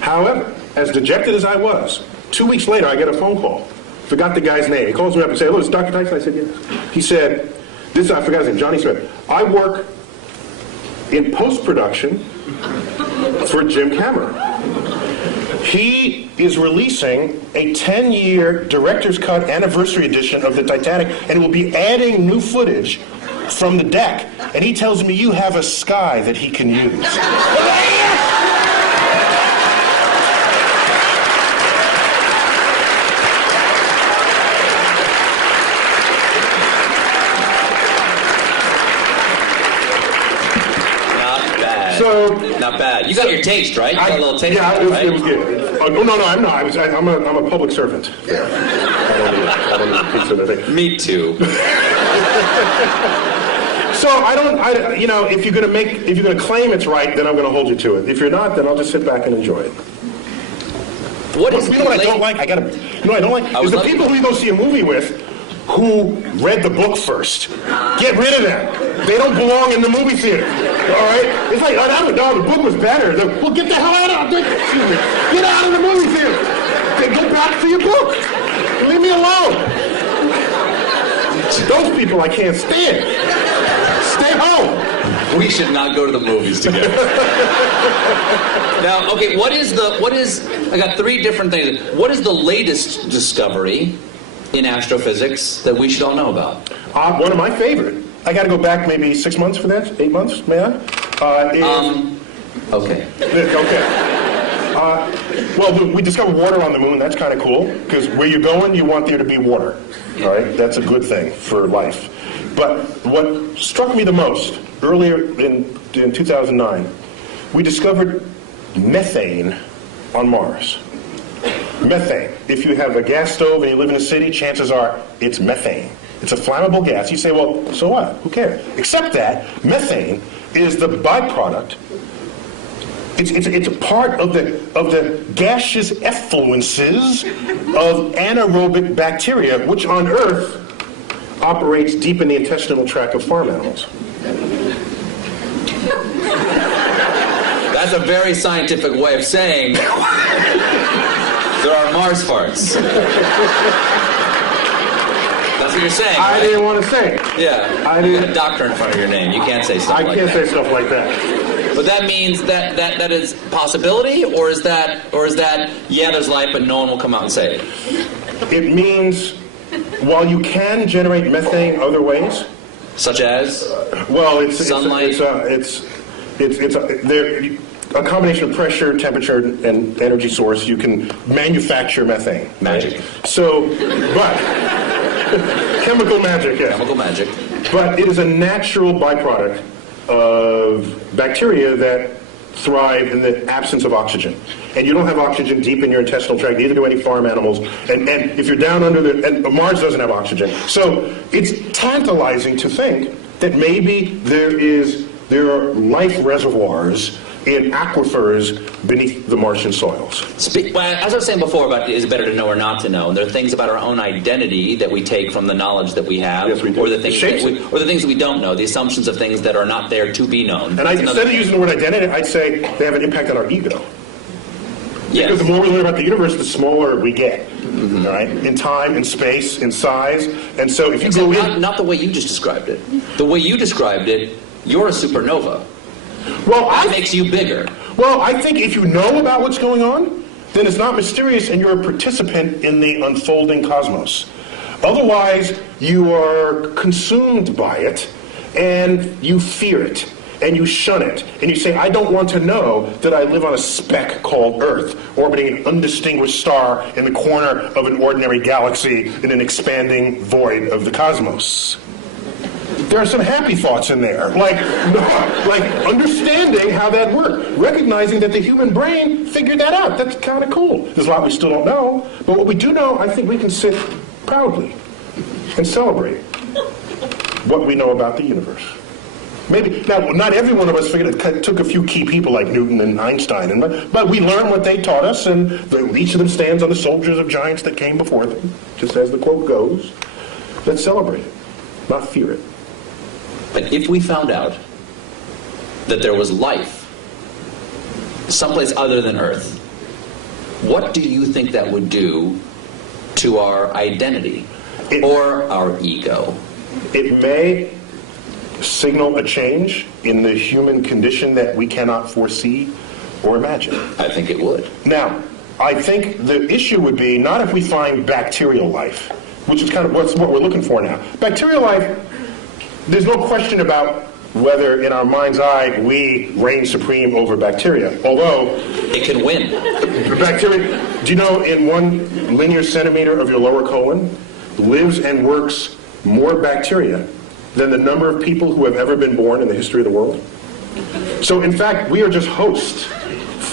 However, as dejected as I was, 2 weeks later I get a phone call. Forgot the guy's name. He calls me up and says, "Hello, it's Dr. Tyson." I said, "Yes." He said, I forgot his name, Johnny Smith. "I work in post-production for Jim Cameron. He is releasing a 10-year director's cut anniversary edition of the Titanic, and will be adding new footage from the deck. And he tells me you have a sky that he can use." Not bad. You got your taste, right? You got a little taste. Yeah, right? It was good. No, I'm not. I'm a public servant. Yeah. I don't need pizza or anything. Me too. So if you're gonna claim it's right, then I'm gonna hold you to it. If you're not, then I'll just sit back and enjoy it. What is you know what I don't like? I don't like is the people who you go see a movie with who read the book first. Get rid of them. They don't belong in the movie theater. All right? It's like, the book was better. Well, get the hell out of Get out of the movie theater. Then go back to your book. Leave me alone. Those people I can't stand. Stay home. We should not go to the movies together. Now, okay, I got three different things. What is the latest discovery in astrophysics that we should all know about? One of my favorite. I got to go back maybe 6 months for that. 8 months, may I? Okay. Okay. Well, we discovered water on the moon. That's kind of cool, because where you're going, you want there to be water. All right? That's a good thing for life. But what struck me the most, earlier in 2009, we discovered methane on Mars. Methane. If you have a gas stove and you live in a city, chances are it's methane. It's a flammable gas. You say, well, so what? Who cares? Except that methane is the byproduct. It's a part of the gaseous effluences of anaerobic bacteria, which on Earth operates deep in the intestinal tract of farm animals. That's a very scientific way of saying there are Mars farts. That's what you're saying, right? I didn't want to say it. Yeah. You got a doctor in front of your name. You can't say stuff like that. I can't say stuff like that. But that means that is possibility, or is that there's life, but no one will come out and say it? It means while you can generate methane other ways, such as sunlight. It's a combination of pressure, temperature, and energy source. You can manufacture methane. Magic. So, but chemical magic. Yes. Chemical magic. But it is a natural byproduct of bacteria that thrive in the absence of oxygen. And you don't have oxygen deep in your intestinal tract, neither do any farm animals. And if you're down under and Mars doesn't have oxygen. So it's tantalizing to think that maybe there are life reservoirs in aquifers beneath the Martian soils. As I was saying before about is it better to know or not to know, and there are things about our own identity that we take from the knowledge that we have, yes, we do. or the things that we don't know, the assumptions of things that are not there to be known. And instead of using the word identity, I'd say they have an impact on our ego. Yes. Because the more we learn about the universe, the smaller we get. Mm-hmm. All right? In time, in space, in size. And so if you go in... Not the way you just described it. The way you described it, you're a supernova. Well, that makes you bigger. Well, I think if you know about what's going on, then it's not mysterious and you're a participant in the unfolding cosmos. Otherwise, you are consumed by it and you fear it and you shun it. And you say, I don't want to know that I live on a speck called Earth, orbiting an undistinguished star in the corner of an ordinary galaxy in an expanding void of the cosmos. There are some happy thoughts in there, like understanding how that works, recognizing that the human brain figured that out. That's kind of cool. There's a lot we still don't know, but what we do know, I think we can sit proudly and celebrate what we know about the universe. Maybe now, not every one of us figured it took a few key people like Newton and Einstein, but we learned what they taught us, and each of them stands on the shoulders of giants that came before them, just as the quote goes. Let's celebrate it, not fear it. But if we found out that there was life someplace other than Earth, what do you think that would do to our identity or our ego? It may signal a change in the human condition that we cannot foresee or imagine. I think it would. Now, I think the issue would be not if we find bacterial life, which is kind of what we're looking for now. Bacterial life, there's no question about whether in our mind's eye we reign supreme over bacteria, although it can win. Bacteria, do you know in 1 linear centimeter of your lower colon lives and works more bacteria than the number of people who have ever been born in the history of the world? So in fact, we are just hosts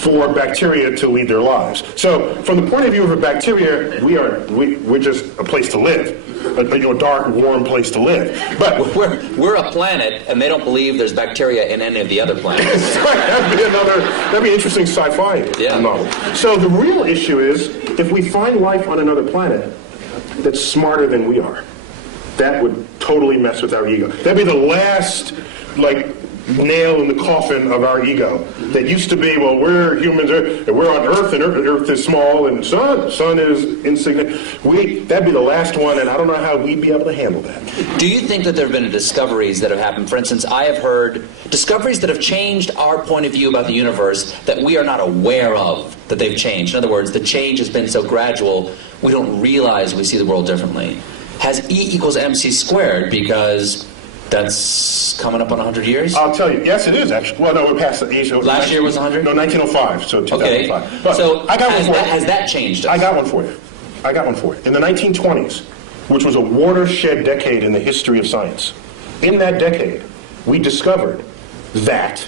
for bacteria to lead their lives. So from the point of view of a bacteria, we're just a place to live, a dark, warm place to live. But we're a planet, and they don't believe there's bacteria in any of the other planets. that'd be an interesting sci-fi novel. So the real issue is, if we find life on another planet that's smarter than we are, that would totally mess with our ego. That'd be the last, nail in the coffin of our ego. That used to be, well, we're humans, and we're on Earth, and Earth is small, and sun is insignificant. That'd be the last one, and I don't know how we'd be able to handle that. Do you think that there have been discoveries that have happened? For instance, I have heard discoveries that have changed our point of view about the universe that we are not aware of, that they've changed. In other words, the change has been so gradual, we don't realize we see the world differently. Has E equals MC squared, because that's coming up on 100 years? I'll tell you. Yes, it is, actually. Well, no, we're past the age. Last year was 100? No, 1905, so 2005. Okay. But so I got one for you. Has that changed us? I got one for you. In the 1920s, which was a watershed decade in the history of science, in that decade, we discovered that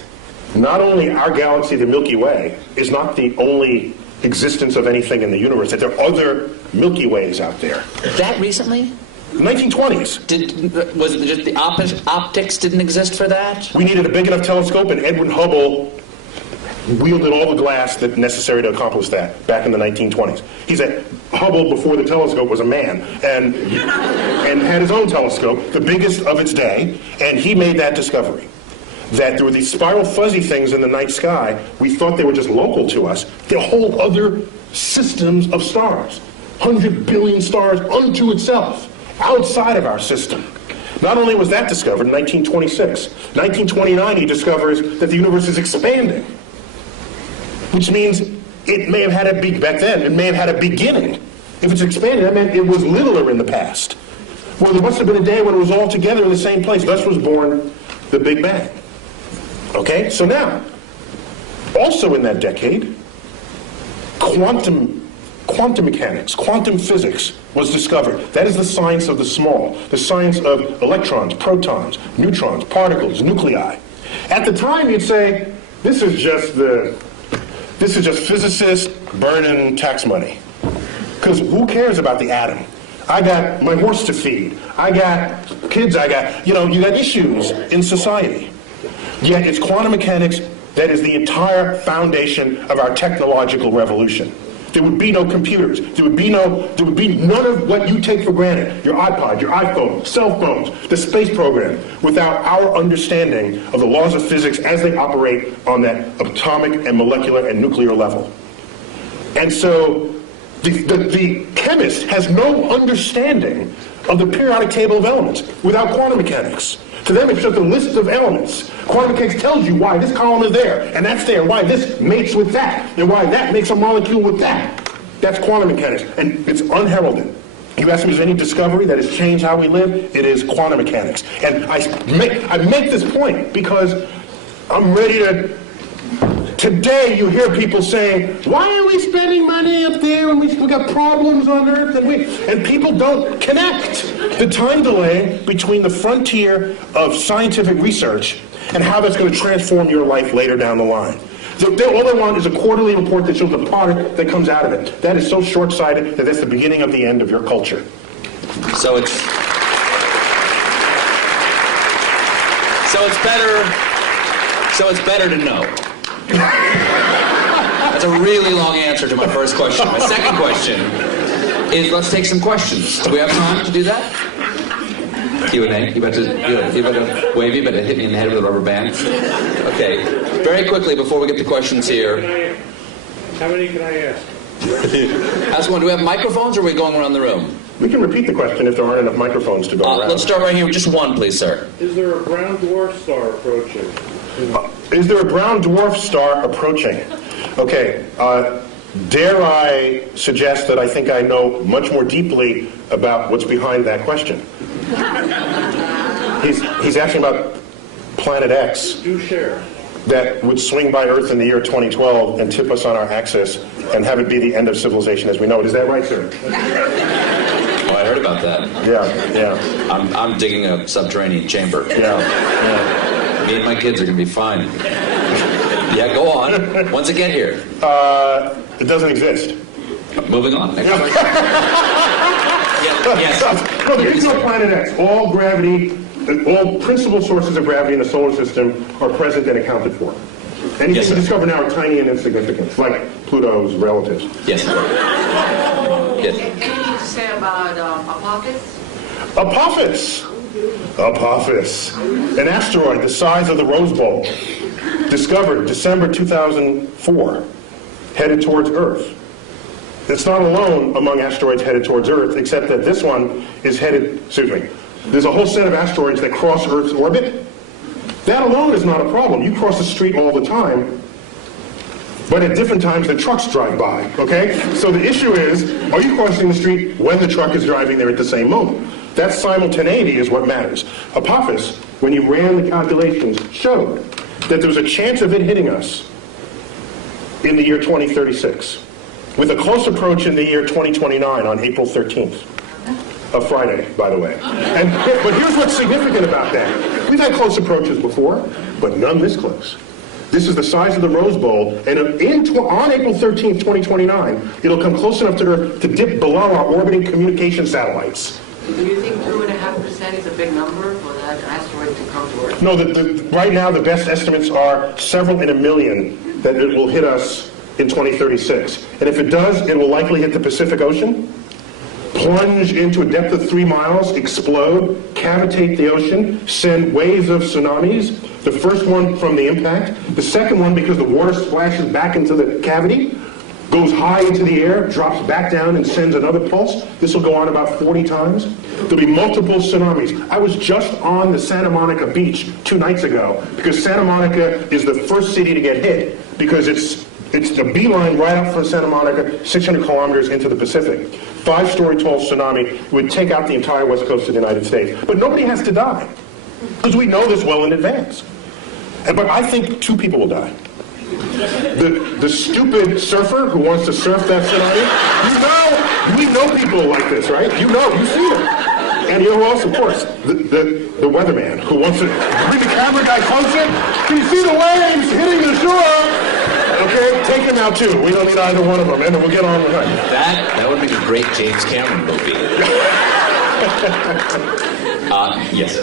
not only our galaxy, the Milky Way, is not the only existence of anything in the universe, that there are other Milky Ways out there. That recently? 1920s. Was it just the optics didn't exist for that? We needed a big enough telescope, and Edwin Hubble wielded all the glass that necessary to accomplish that back in the 1920s. He said Hubble, before the telescope, was a man and had his own telescope, the biggest of its day, and he made that discovery. That there were these spiral fuzzy things in the night sky. We thought they were just local to us. They're whole other systems of stars. 100 billion stars unto itself, outside of our system. Not only was that discovered in 1926, 1929 he discovers that the universe is expanding, which means it may have had a back then, it may have had a beginning. If it's expanding, that meant it was littler in the past. Well, there must have been a day when it was all together in the same place. Thus was born the Big Bang. Okay, so now, also in that decade, quantum mechanics, quantum physics was discovered. That is the science of the small, the science of electrons, protons, neutrons, particles, nuclei. At the time, you'd say, this is just physicists burning tax money. Because who cares about the atom? I got my horse to feed. I got kids. You got issues in society. Yet it's quantum mechanics that is the entire foundation of our technological revolution. There would be no computers. There would be none of what you take for granted, your iPod, your iPhone, cell phones, the space program, without our understanding of the laws of physics as they operate on that atomic and molecular and nuclear level. And so the chemist has no understanding of the periodic table of elements without quantum mechanics. To them, it's just a list of elements. Quantum mechanics tells you why this column is there, and that's there, and why this mates with that, and why that makes a molecule with that. That's quantum mechanics, and it's unheralded. You ask me, is there any discovery that has changed how we live? It is quantum mechanics. And I make this point because I'm ready to... Today, you hear people saying, why are we spending money up there when we got problems on Earth? And people don't connect the time delay between the frontier of scientific research and how that's going to transform your life later down the line. All they want is a quarterly report that shows the product that comes out of it. That is so short-sighted that that's the beginning of the end of your culture. So So it's better to know. That's a really long answer to my first question. My second question is, let's take some questions. Do we have time to do that? Q&A. You about to wave, you about to hit me in the head with a rubber band. Okay. Very quickly before we get to questions here. How many can I ask? Ask one. Do we have microphones, or are we going around the room? We can repeat the question if there aren't enough microphones to go around. Let's start right here with just one, please, sir. Is there a brown dwarf star approaching? Is there a brown dwarf star approaching? Okay. Dare I suggest that I think I know much more deeply about what's behind that question? He's asking about Planet X. Do share. That would swing by Earth in the year 2012 and tip us on our axis and have it be the end of civilization as we know it. Is that right, sir? Oh, I heard about that. Yeah. I'm digging a subterranean chamber. Yeah. Me and my kids are going to be fine. Yeah, go on. When's it get here? It doesn't exist. Moving on. Next question. Yes. No, there is no Planet X. All gravity, all principal sources of gravity in the solar system are present and accounted for. Anything Yes, we sir. discover now are tiny and insignificant, like Pluto's relatives. Yes. Yes. Anything to say about Apophis? Apophis. An asteroid the size of the Rose Bowl. Discovered December 2004. Headed towards Earth. It's not alone among asteroids headed towards Earth, except that this one is headed, there's a whole set of asteroids that cross Earth's orbit. That alone is not a problem. You cross the street all the time, but at different times the trucks drive by, okay? So the issue is, are you crossing the street when the truck is driving there at the same moment? That simultaneity is what matters. Apophis, when you ran the calculations, showed that there was a chance of it hitting us in the year 2036, with a close approach in the year 2029 on April 13th. A Friday, by the way. But here's what's significant about that. We've had close approaches before, but none this close. This is the size of the Rose Bowl, and on April 13th, 2029, it'll come close enough to Earth to dip below our orbiting communication satellites. Do you think 2.5% is a big number for that asteroid to come to Earth? No, right now the best estimates are several in a million that it will hit us in 2036. And if it does, it will likely hit the Pacific Ocean, plunge into a depth of 3 miles, explode, cavitate the ocean, send waves of tsunamis. The first one from the impact. The second one, because the water splashes back into the cavity, goes high into the air, drops back down, and sends another pulse. This will go on about 40 times. There'll be multiple tsunamis. I was just on the Santa Monica beach 2 nights ago, because Santa Monica is the first city to get hit, because it's the beeline right up from Santa Monica, 600 kilometers into the Pacific. 5-story tall tsunami would take out the entire west coast of the United States. But nobody has to die, because we know this well in advance. But I think 2 people will die. The stupid surfer who wants to surf that tsunami, we know people like this, right? You see them. And you know who else? Of course, the weatherman who wants to bring the camera guy closer. Can you see the waves hitting the shore? Okay, take him out too. We don't need either one of them, and then we'll get on with it. That would make a great James Cameron movie. Yes.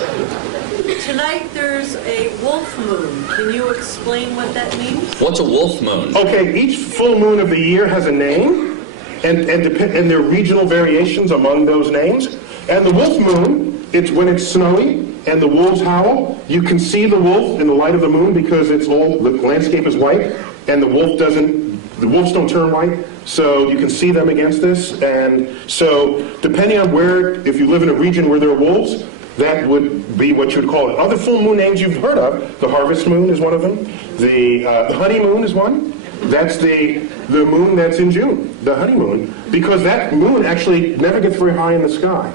Tonight there's a wolf moon. Can you explain what that means? What's a wolf moon? Okay, each full moon of the year has a name, and there are regional variations among those names. And the wolf moon, it's when it's snowy and the wolves howl. You can see the wolf in the light of the moon because the landscape is white, and the wolves don't turn white, so you can see them against this. And so depending on if you live in a region where there are wolves, that would be what you would call it. Other full moon names you've heard of, the harvest moon is one of them. The honeymoon is one. That's the moon that's in June, the honeymoon, because that moon actually never gets very high in the sky.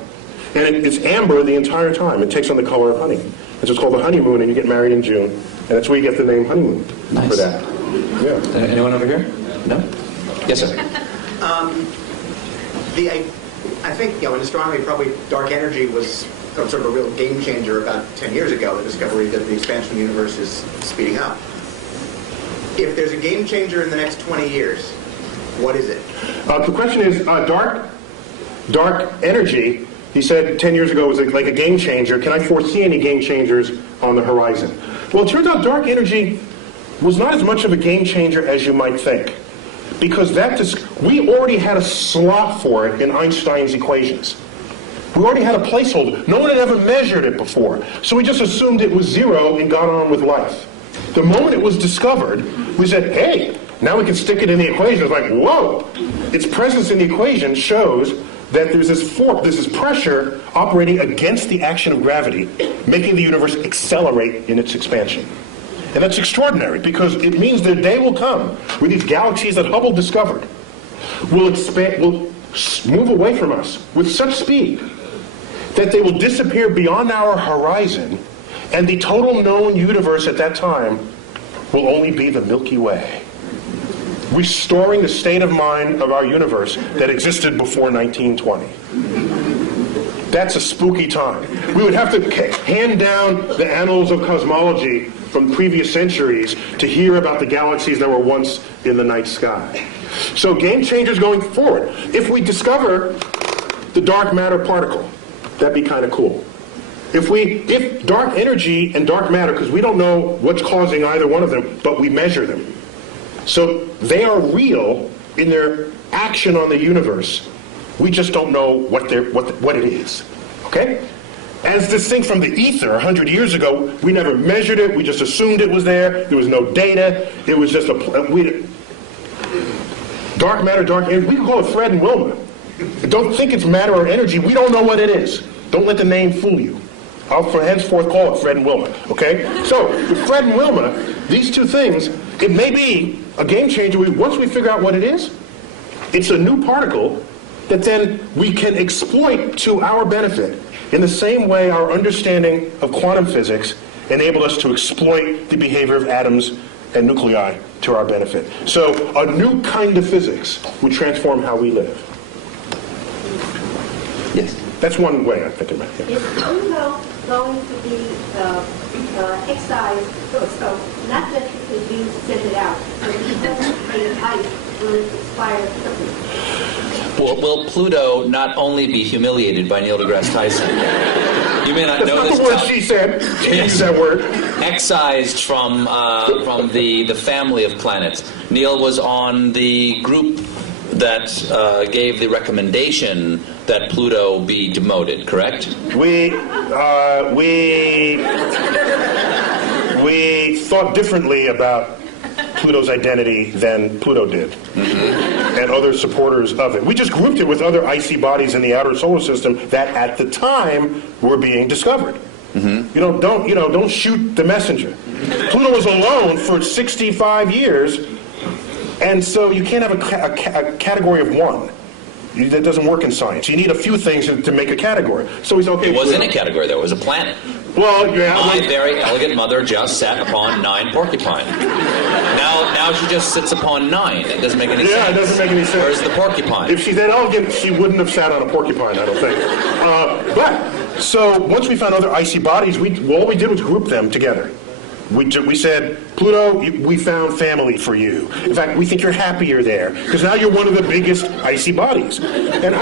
And it's amber the entire time. It takes on the color of honey. It's just called the honeymoon, and you get married in June. And that's where you get the name honeymoon for that. Yeah. Anyone over here? No? Yes, sir. I think, in astronomy, probably dark energy was sort of a real game changer about 10 years ago, the discovery that the expansion of the universe is speeding up. If there's a game changer in the next 20 years, what is it? The question is, dark energy, he said 10 years ago was like a game changer. Can I foresee any game changers on the horizon. Well, it turns out dark energy was not as much of a game changer as you might think, because we already had a slot for it in Einstein's equations. We already had a placeholder. No one had ever measured it before, so we just assumed it was zero and got on with life. The moment it was discovered, we said, hey, now we can stick it in the equation. It's like, whoa! Its presence in the equation shows that there's this force, there's this pressure operating against the action of gravity, making the universe accelerate in its expansion. And that's extraordinary, because it means the day will come where these galaxies that Hubble discovered will move away from us with such speed that they will disappear beyond our horizon, and the total known universe at that time will only be the Milky Way, restoring the state of mind of our universe that existed before 1920. That's a spooky time. We would have to hand down the annals of cosmology from previous centuries to hear about the galaxies that were once in the night sky. So game changers going forward. If we discover the dark matter particle, that'd be kind of cool. If dark energy and dark matter, because we don't know what's causing either one of them, but we measure them. So they are real in their action on the universe. We just don't know what it is. Okay? As distinct from the ether 100 years ago, we never measured it. We just assumed it was there. There was no data. It was just dark matter, dark energy. We can call it Fred and Wilma. Don't think it's matter or energy. We don't know what it is. Don't let the name fool you. I'll henceforth call it Fred and Wilma. Okay? So with Fred and Wilma, these two things, it may be a game changer. Once we figure out what it is, it's a new particle that then we can exploit to our benefit in the same way our understanding of quantum physics enabled us to exploit the behavior of atoms and nuclei to our benefit. So a new kind of physics would transform how we live. Yes, that's one way I'm thinking about it. Is Pluto going to be excised, so not just because you send it out, but because the ice will expire quickly? Will Pluto not only be humiliated by Neil deGrasse Tyson? You may not know this. That's not the word she said. She used that word. Excised from the family of planets. Neil was on the group that gave the recommendation that Pluto be demoted, correct? We thought differently about Pluto's identity than Pluto did, and other supporters of it. We just grouped it with other icy bodies in the outer solar system that, at the time, were being discovered. Don't shoot the messenger. Pluto was alone for 65 years, and so you can't have a category of one. That doesn't work in science. You need a few things to make a category. So he's okay. It wasn't a category, though. It was a planet. Well, yeah. My very elegant mother just sat upon 9 porcupine. Now she just sits upon 9. It doesn't make any sense. Yeah, it doesn't make any sense. Where's the porcupine? If she's that elegant, she wouldn't have sat on a porcupine, I don't think. So once we found other icy bodies, all we did was group them together. We said, Pluto, we found family for you. In fact, we think you're happier there, because now you're one of the biggest icy bodies. And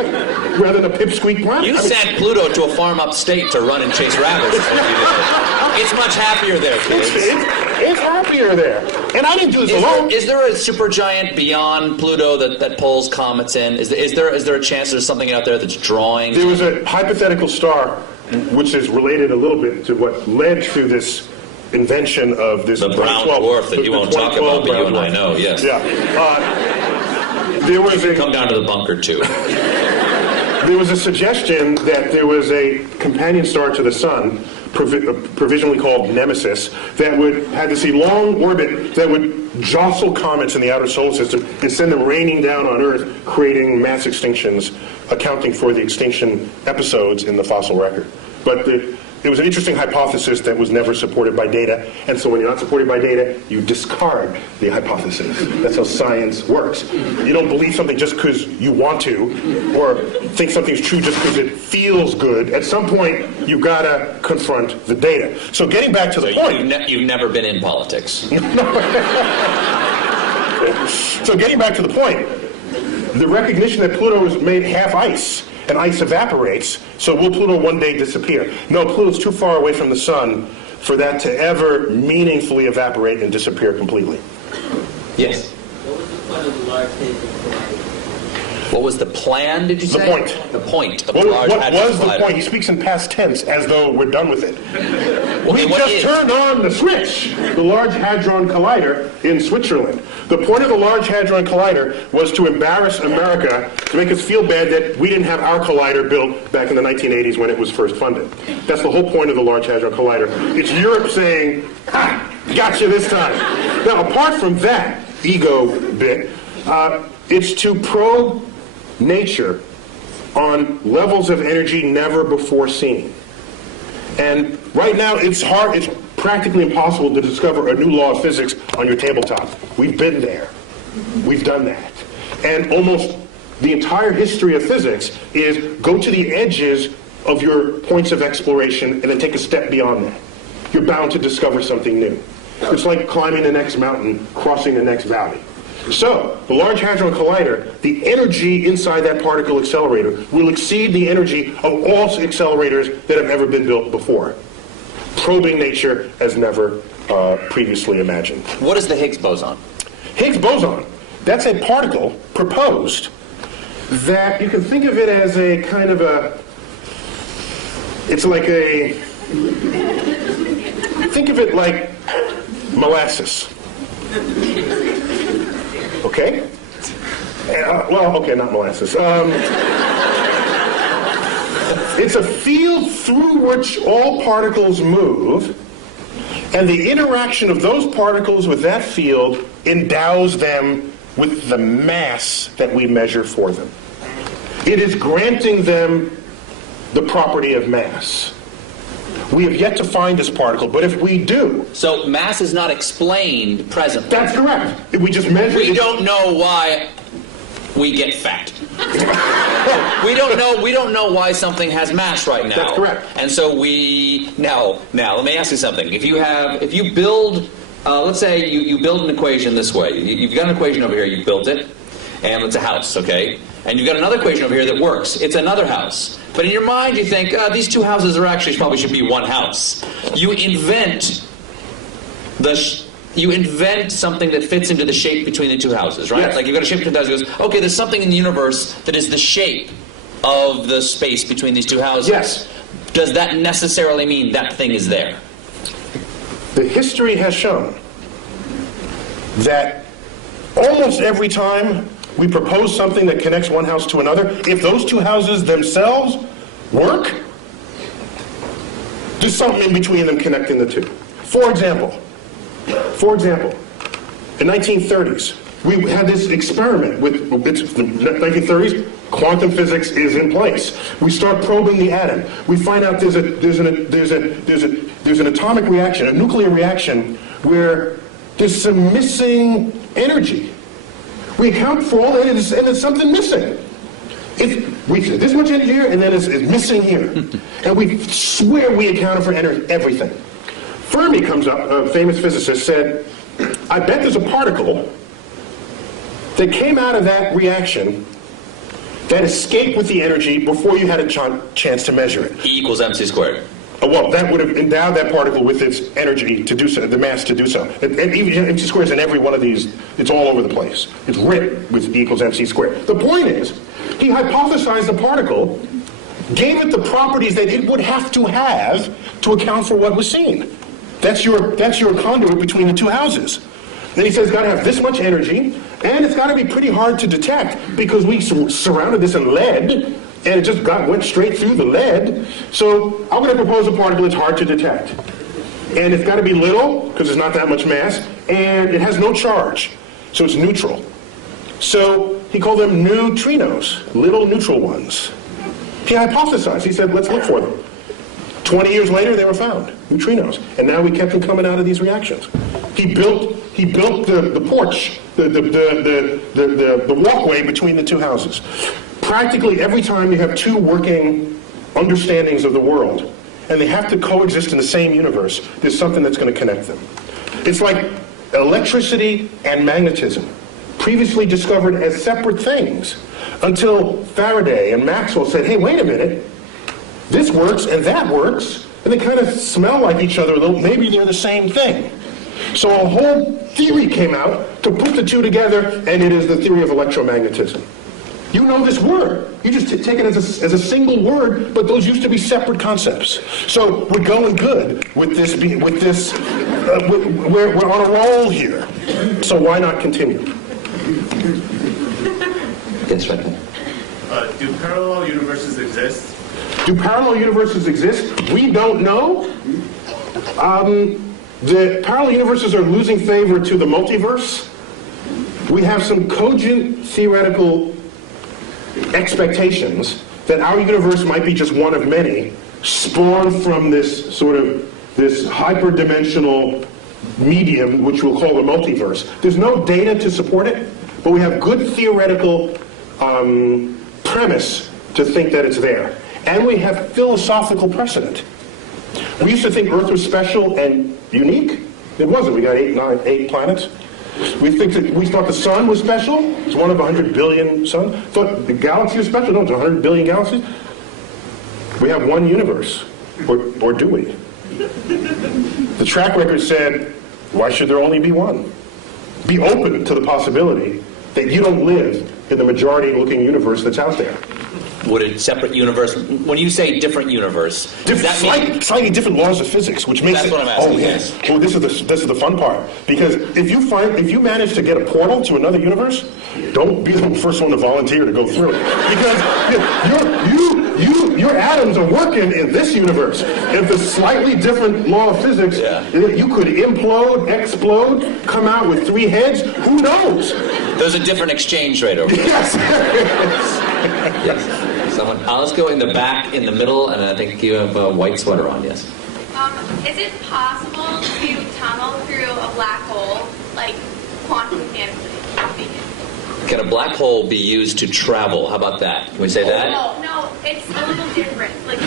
rather than a pipsqueak planet. You sent Pluto to a farm upstate to run and chase rabbits. Is what you did. It's much happier there, kids. It's happier there. And I didn't do this alone. Is there a supergiant beyond Pluto that pulls comets in? Is there a chance there's something out there that's drawing? There was a hypothetical star, which is related a little bit to what led to this invention of this... The brown dwarf that you won't talk about, but you and I know, yes. Yeah. There was come down to the bunker, too. There was a suggestion that there was a companion star to the Sun, provisionally called Nemesis, that had this long orbit that would jostle comets in the outer solar system and send them raining down on Earth, creating mass extinctions, accounting for the extinction episodes in the fossil record. But it was an interesting hypothesis that was never supported by data, and so when you're not supported by data, you discard the hypothesis. That's how science works. You don't believe something just because you want to, or think something's true just because it feels good. At some point, you've got to confront the data. So getting back to the point... You've never been in politics. So getting back to the point, the recognition that Pluto is made half ice, and ice evaporates, so will Pluto one day disappear? No, Pluto's too far away from the Sun for that to ever meaningfully evaporate and disappear completely. Yes. What was the point of the Large Hadron Collider? What was the plan, did you The say? point. The point of What the Large Hadron was the Collider. point? He speaks in past tense as though we're done with it. Okay, We what just is? turned on the switch, the Large Hadron Collider in Switzerland. The point of the Large Hadron Collider was to embarrass America, to make us feel bad that we didn't have our collider built back in the 1980s when it was first funded. That's the whole point of the Large Hadron Collider. It's Europe saying, ha, gotcha this time. Now, apart from that ego bit, it's to probe nature on levels of energy never before seen. And right now, it's hard, it's practically impossible to discover a new law of physics on your tabletop. We've been there. We've done that. And almost the entire history of physics is go to the edges of your points of exploration and then take a step beyond that. You're bound to discover something new. It's like climbing the next mountain, crossing the next valley. So, the Large Hadron Collider, the energy inside that particle accelerator will exceed the energy of all accelerators that have ever been built before, probing nature as never previously imagined. What is the Higgs boson? Higgs boson, that's a particle proposed that you can think of it as a kind of a, it's like a, think of it like molasses. Okay? Well, okay, not molasses. It's a field through which all particles move, and the interaction of those particles with that field endows them with the mass that we measure for them. It is granting them the property of mass. We have yet to find this particle, but if we do... So mass is not explained presently. That's correct. We just measure... We don't know why we get fat. we don't know why something has mass right now. That's correct. And so now let me ask you something. If you build, let's say you build an equation this way. You've got an equation over here, you built it, and it's a house, okay? And you've got another equation over here that works. It's another house. But in your mind, you think, these two houses are actually probably should be one house. You invent something that fits into the shape between the two houses, right? Yes. Like you've got a shape between two houses. Goes, okay, there's something in the universe that is the shape of the space between these two houses. Yes. Does that necessarily mean that thing is there? The history has shown that almost every time we propose something that connects one house to another, if those two houses themselves work, there's something in between them connecting the two. For example, in 1930s, we had this experiment with the 1930s. Quantum physics is in place. We start probing the atom. We find out there's an atomic reaction, a nuclear reaction, where there's some missing energy. We account for all that, and there's something missing. We said this much energy here, and then it's missing here. And we swear we accounted for everything. Fermi comes up, a famous physicist, said, I bet there's a particle that came out of that reaction that escaped with the energy before you had a chance to measure it. E equals mc squared. Well, that would have endowed that particle with its energy to do so, the mass to do so. And even mc squared is in every one of these, it's all over the place. It's written with E equals mc squared. The point is, he hypothesized the particle, gave it the properties that it would have to account for what was seen. That's your conduit between the two houses. Then he says it's got to have this much energy, and it's got to be pretty hard to detect because we surrounded this in lead, and it just went straight through the lead. So I'm going to propose a particle that's hard to detect. And it's got to be little, because there's not that much mass, and it has no charge, so it's neutral. So he called them neutrinos, little neutral ones. He hypothesized. He said, let's look for them. 20 years later, they were found, neutrinos. And now we kept them coming out of these reactions. He built the porch, the walkway between the two houses. Practically every time you have two working understandings of the world, and they have to coexist in the same universe, there's something that's going to connect them. It's like electricity and magnetism, previously discovered as separate things, until Faraday and Maxwell said, hey, wait a minute, this works and that works, and they kind of smell like each other a little. Maybe they're the same thing. So a whole theory came out to put the two together, and it is the theory of electromagnetism. You know this word. You just take it as a single word, but those used to be separate concepts. So we're going good with this. We're on a roll here. So why not continue? Yes, right there. Do parallel universes exist? Do parallel universes exist? We don't know. The parallel universes are losing favor to the multiverse. We have some cogent theoretical expectations that our universe might be just one of many, spawned from this hyperdimensional medium, which we'll call the multiverse. There's no data to support it, but we have good theoretical premise to think that it's there. And we have philosophical precedent. We used to think Earth was special and unique. It wasn't. We got 8 planets. We thought the sun was special. It's one of 100 billion suns. Thought the galaxy was special. No, it's 100 billion galaxies. We have one universe, or do we? The track record said, why should there only be one? Be open to the possibility that you don't live in the majority-looking universe that's out there. Would a separate universe, when you say different universe, slightly different laws of physics, which makes that's it. What I'm asking. Oh yes. Well, this is the fun part, because if you manage to get a portal to another universe, don't be the first one to volunteer to go through it, because your atoms are working in this universe. If it's slightly different law of physics, you could implode, explode, come out with 3 heads. Who knows? There's a different exchange rate over there. Yes. Yes. Someone, let's go in the back, in the middle, and I think you have a white sweater on, yes. Is it possible to tunnel through a black hole, like quantum mechanically speaking? Can a black hole be used to travel? How about that? Can we say that? No, it's a little different. Like,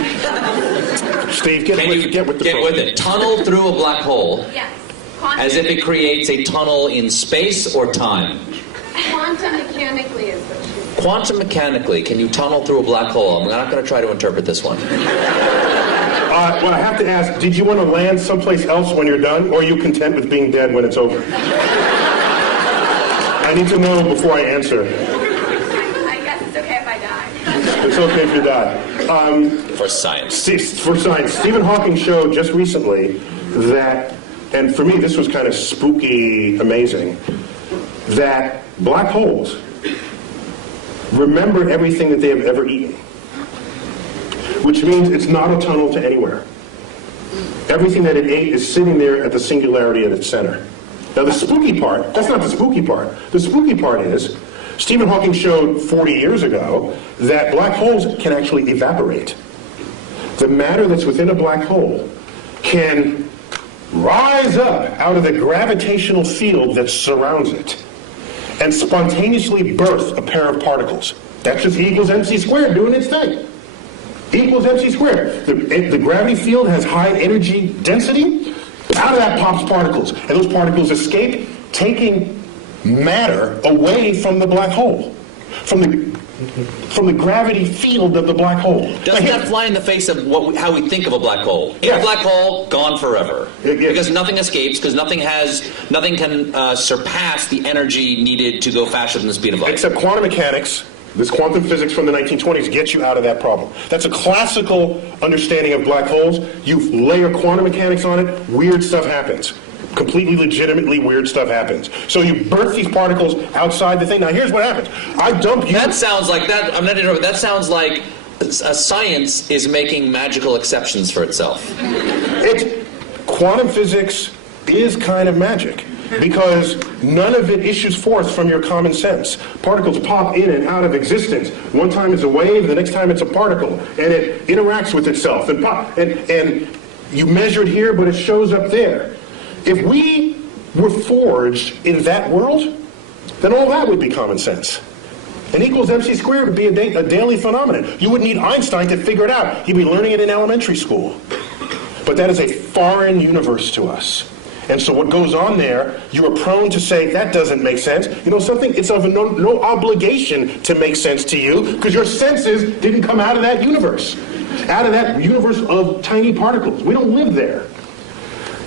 Steve, get with it. Tunnel through a black hole. Yes. As if it creates a tunnel in space or time. Quantum mechanically is what she's Quantum mechanically, can you tunnel through a black hole? I'm not going to try to interpret this one. Well, I have to ask, did you want to land someplace else when you're done, or are you content with being dead when it's over? I need to know before I answer. I guess it's okay if I die. It's okay if you die. For science. For science. Stephen Hawking showed just recently that, and for me this was kind of spooky amazing, that black holes remember everything that they have ever eaten. Which means it's not a tunnel to anywhere. Everything that it ate is sitting there at the singularity at its center. Now the spooky part, that's not the spooky part. The spooky part is, Stephen Hawking showed 40 years ago that black holes can actually evaporate. The matter that's within a black hole can rise up out of the gravitational field that surrounds it and spontaneously birth a pair of particles. That's just E equals mc squared doing its thing. E equals mc squared. The gravity field has high energy density. Out of that pops particles. And those particles escape, taking matter away from the black hole. From the gravity field of the black hole. Doesn't that fly in the face of how we think of a black hole? A black hole, gone forever. Because nothing escapes, because nothing can surpass the energy needed to go faster than the speed of light. Except quantum mechanics, this quantum physics from the 1920s gets you out of that problem. That's a classical understanding of black holes. You layer quantum mechanics on it, weird stuff happens. Completely legitimately weird stuff happens. So you birth these particles outside the thing. Now here's what happens. I dump you. That sounds like that. I'm not interrupting. That sounds like science is making magical exceptions for itself. Quantum physics is kind of magic because none of it issues forth from your common sense. Particles pop in and out of existence. One time it's a wave, the next time it's a particle, and it interacts with itself and and you measure it here, but it shows up there. If we were forged in that world, then all that would be common sense. And E equals mc squared would be a daily phenomenon. You wouldn't need Einstein to figure it out. You'd be learning it in elementary school. But that is a foreign universe to us. And so what goes on there, you are prone to say, that doesn't make sense. You know something? It's of no obligation to make sense to you because your senses didn't come out of that universe. out of that universe of tiny particles. We don't live there.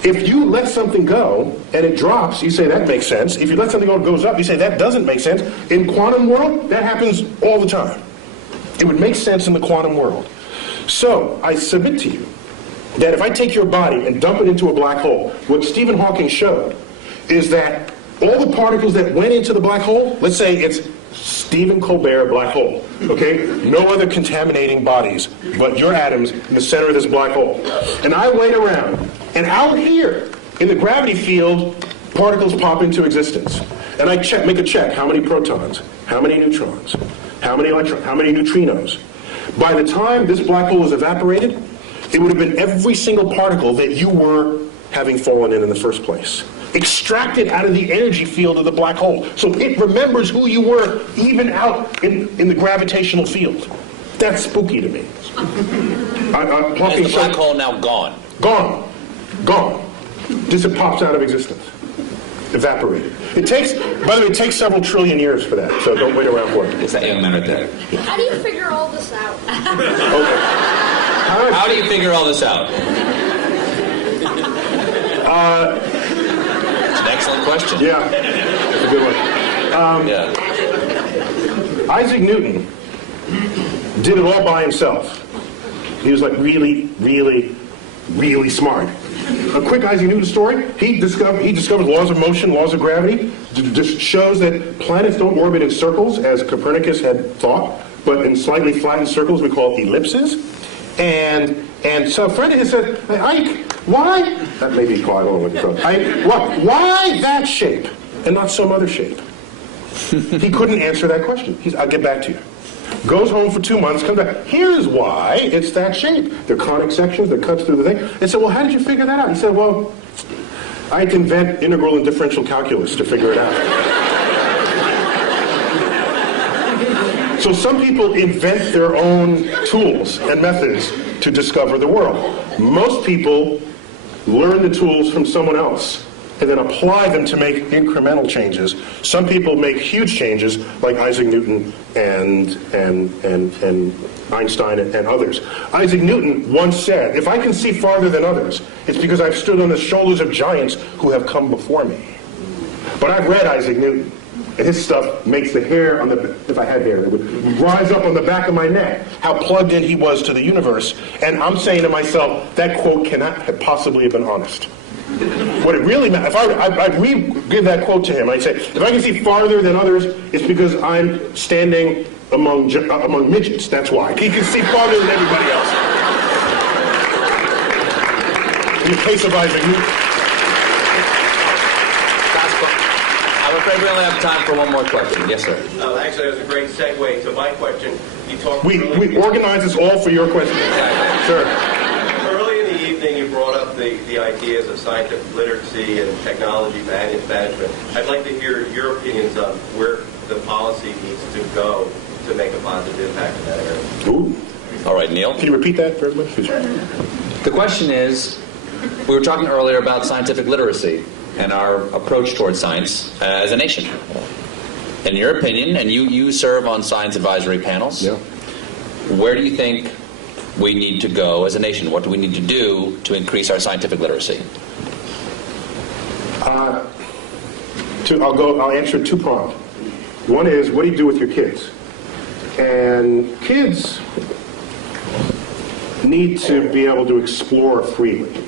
If you let something go and it drops, you say that makes sense. If you let something go and it goes up, you say that doesn't make sense. In quantum world, that happens all the time. It would make sense in the quantum world. So I submit to you that if I take your body and dump it into a black hole, what Stephen Hawking showed is that all the particles that went into the black hole, let's say it's Stephen Colbert black hole, okay? No other contaminating bodies but your atoms in the center of this black hole. And I wait around, and out here in the gravity field, particles pop into existence. And I make a check. How many protons? How many neutrons? How many electrons? How many neutrinos? By the time this black hole is evaporated, it would have been every single particle that you were having fallen in the first place. Extracted out of the energy field of the black hole. So it remembers who you were even out in the gravitational field. That's spooky to me. Is the black hole now gone? Gone. Gone. Just it pops out of existence. Evaporated. It takes, by the way, it takes several trillion years for that, so don't wait around for it. It's that young man right there. How do you figure all this out? Okay. How do you figure all this out? It's an excellent question. Yeah, it's a good one. Isaac Newton did it all by himself. He was like really, really, really smart. A quick Isaac Newton story. He discovered laws of motion, laws of gravity. Just shows that planets don't orbit in circles, as Copernicus had thought, but in slightly flattened circles we call ellipses. And so a friend of his said, hey, Ike, why? That may be called, I don't know what it's called. Ike, why that shape and not some other shape? He couldn't answer that question. I'll get back to you. Goes home for 2 months, comes back. Here's why it's that shape. They're conic sections that cuts through the thing. They said, well, how did you figure that out? He said, well, I had to invent integral and differential calculus to figure it out. So some people invent their own tools and methods to discover the world. Most people learn the tools from someone else and then apply them to make incremental changes. Some people make huge changes, like Isaac Newton and Einstein and others. Isaac Newton once said, if I can see farther than others, it's because I've stood on the shoulders of giants who have come before me. But I've read Isaac Newton, and his stuff makes the hair on the, if I had hair, it would rise up on the back of my neck, how plugged in he was to the universe. And I'm saying to myself, that quote cannot have possibly have been honest. What it really meant, if I'd give that quote to him, I'd say, if I can see farther than others, it's because I'm standing among midgets, that's why. He can see farther than everybody else. In the case of Isaac Newton. I'm afraid we only have time for one more question. Yes, sir. Actually, that was a great segue to my question. You talked. We organize this all for your question. Sure. Early in the evening, you brought up the ideas of scientific literacy and technology management. I'd like to hear your opinions on where the policy needs to go to make a positive impact in that area. Ooh. All right, Neil. Can you repeat that for everybody? The question is, we were talking earlier about scientific literacy and our approach towards science as a nation. In your opinion, and you serve on science advisory panels, yeah. Where do you think we need to go as a nation? What do we need to do to increase our scientific literacy? I'll answer two-pronged. One is, what do you do with your kids? And kids need to be able to explore freely.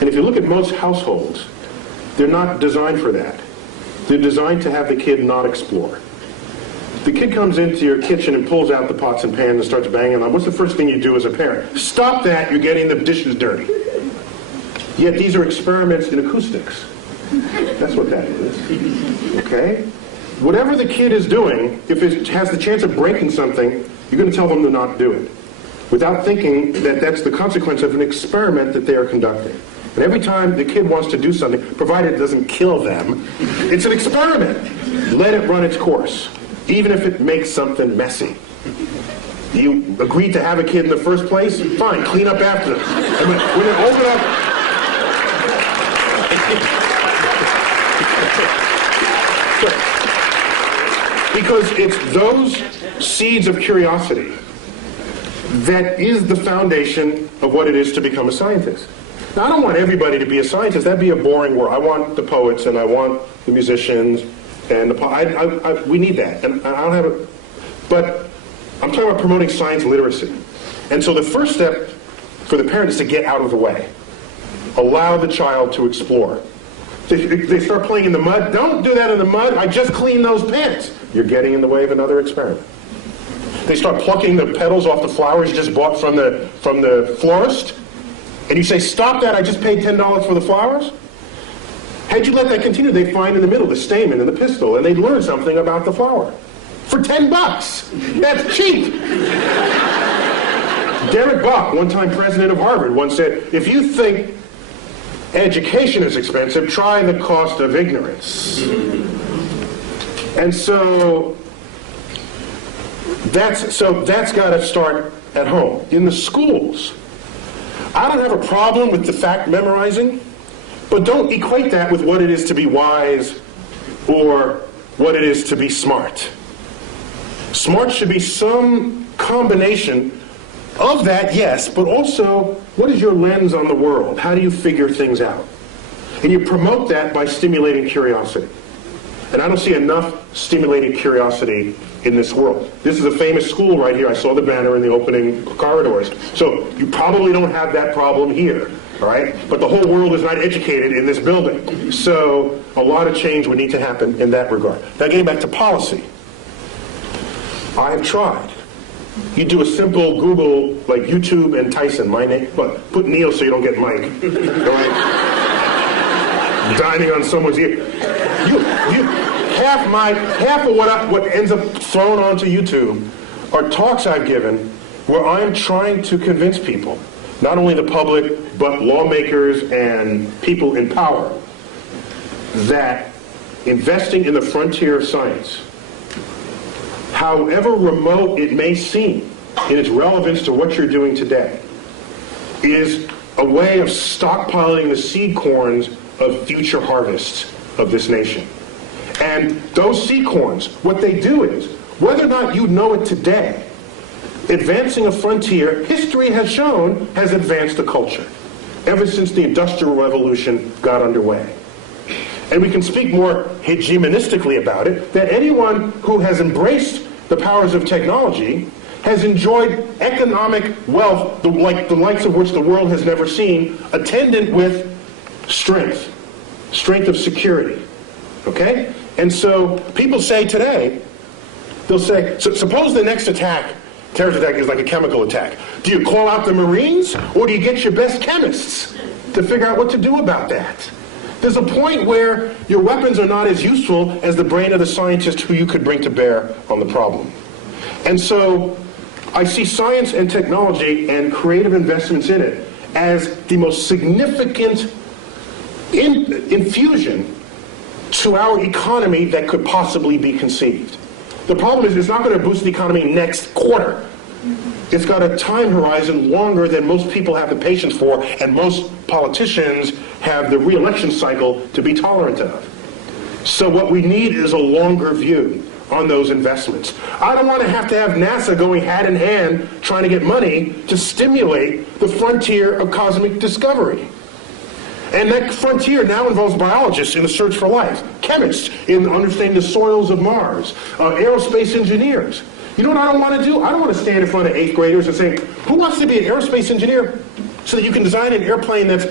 And if you look at most households, they're not designed for that. They're designed to have the kid not explore. The kid comes into your kitchen and pulls out the pots and pans and starts banging them. What's the first thing you do as a parent? Stop that, you're getting the dishes dirty. Yet these are experiments in acoustics. That's what that is. Okay? Whatever the kid is doing, if it has the chance of breaking something, you're going to tell them to not do it, without thinking that that's the consequence of an experiment that they are conducting. And every time the kid wants to do something, provided it doesn't kill them, it's an experiment. Let it run its course, even if it makes something messy. You agreed to have a kid in the first place? Fine, clean up after them. And when they open up... Because it's those seeds of curiosity that is the foundation of what it is to become a scientist. Now, I don't want everybody to be a scientist. That'd be a boring world. I want the poets, and I want the musicians, and we need that. And I don't have it. But I'm talking about promoting science literacy. And so the first step for the parent is to get out of the way. Allow the child to explore. They start playing in the mud. Don't do that in the mud. I just cleaned those pants. You're getting in the way of another experiment. They start plucking the petals off the flowers you just bought from the florist. And you say, stop that, I just paid $10 for the flowers? Had you let that continue, they'd find in the middle the stamen and the pistil, and they'd learn something about the flower. For $10. That's cheap. Derek Bach, one-time president of Harvard, once said, if you think education is expensive, try the cost of ignorance. And so that's got to start at home. In the schools, I don't have a problem with the fact memorizing, but don't equate that with what it is to be wise or what it is to be smart. Smart should be some combination of that, yes, but also, what is your lens on the world? How do you figure things out? And you promote that by stimulating curiosity. And I don't see enough stimulating curiosity in this world. This is a famous school right here. I saw the banner in the opening corridors. So you probably don't have that problem here, all right? But the whole world is not educated in this building. So a lot of change would need to happen in that regard. Now getting back to policy. I have tried. You do a simple Google, like YouTube and Tyson, my name, but put Neil so you don't get Mike. All right? Dining on someone's ear. Half of what ends up thrown onto YouTube are talks I've given where I'm trying to convince people, not only the public, but lawmakers and people in power, that investing in the frontier of science, however remote it may seem in its relevance to what you're doing today, is a way of stockpiling the seed corns of future harvests of this nation. And those seed corns, what they do is, whether or not you know it today, advancing a frontier, history has shown, has advanced a culture ever since the Industrial Revolution got underway. And we can speak more hegemonistically about it, that anyone who has embraced the powers of technology has enjoyed economic wealth, the likes of which the world has never seen, attendant with strength of security, okay? And so people say today, they'll say, so suppose the next terrorist attack is like a chemical attack. Do you call out the Marines, or do you get your best chemists to figure out what to do about that? There's a point where your weapons are not as useful as the brain of the scientist who you could bring to bear on the problem. And so I see science and technology and creative investments in it as the most significant infusion to our economy that could possibly be conceived. The problem is it's not going to boost the economy next quarter. It's got a time horizon longer than most people have the patience for, and most politicians have the re-election cycle to be tolerant of. So what we need is a longer view on those investments. I don't want to have NASA going hand in hand trying to get money to stimulate the frontier of cosmic discovery. And that frontier now involves biologists in the search for life, chemists in understanding the soils of Mars, aerospace engineers. You know what I don't want to do? I don't want to stand in front of 8th graders and say, who wants to be an aerospace engineer so that you can design an airplane that's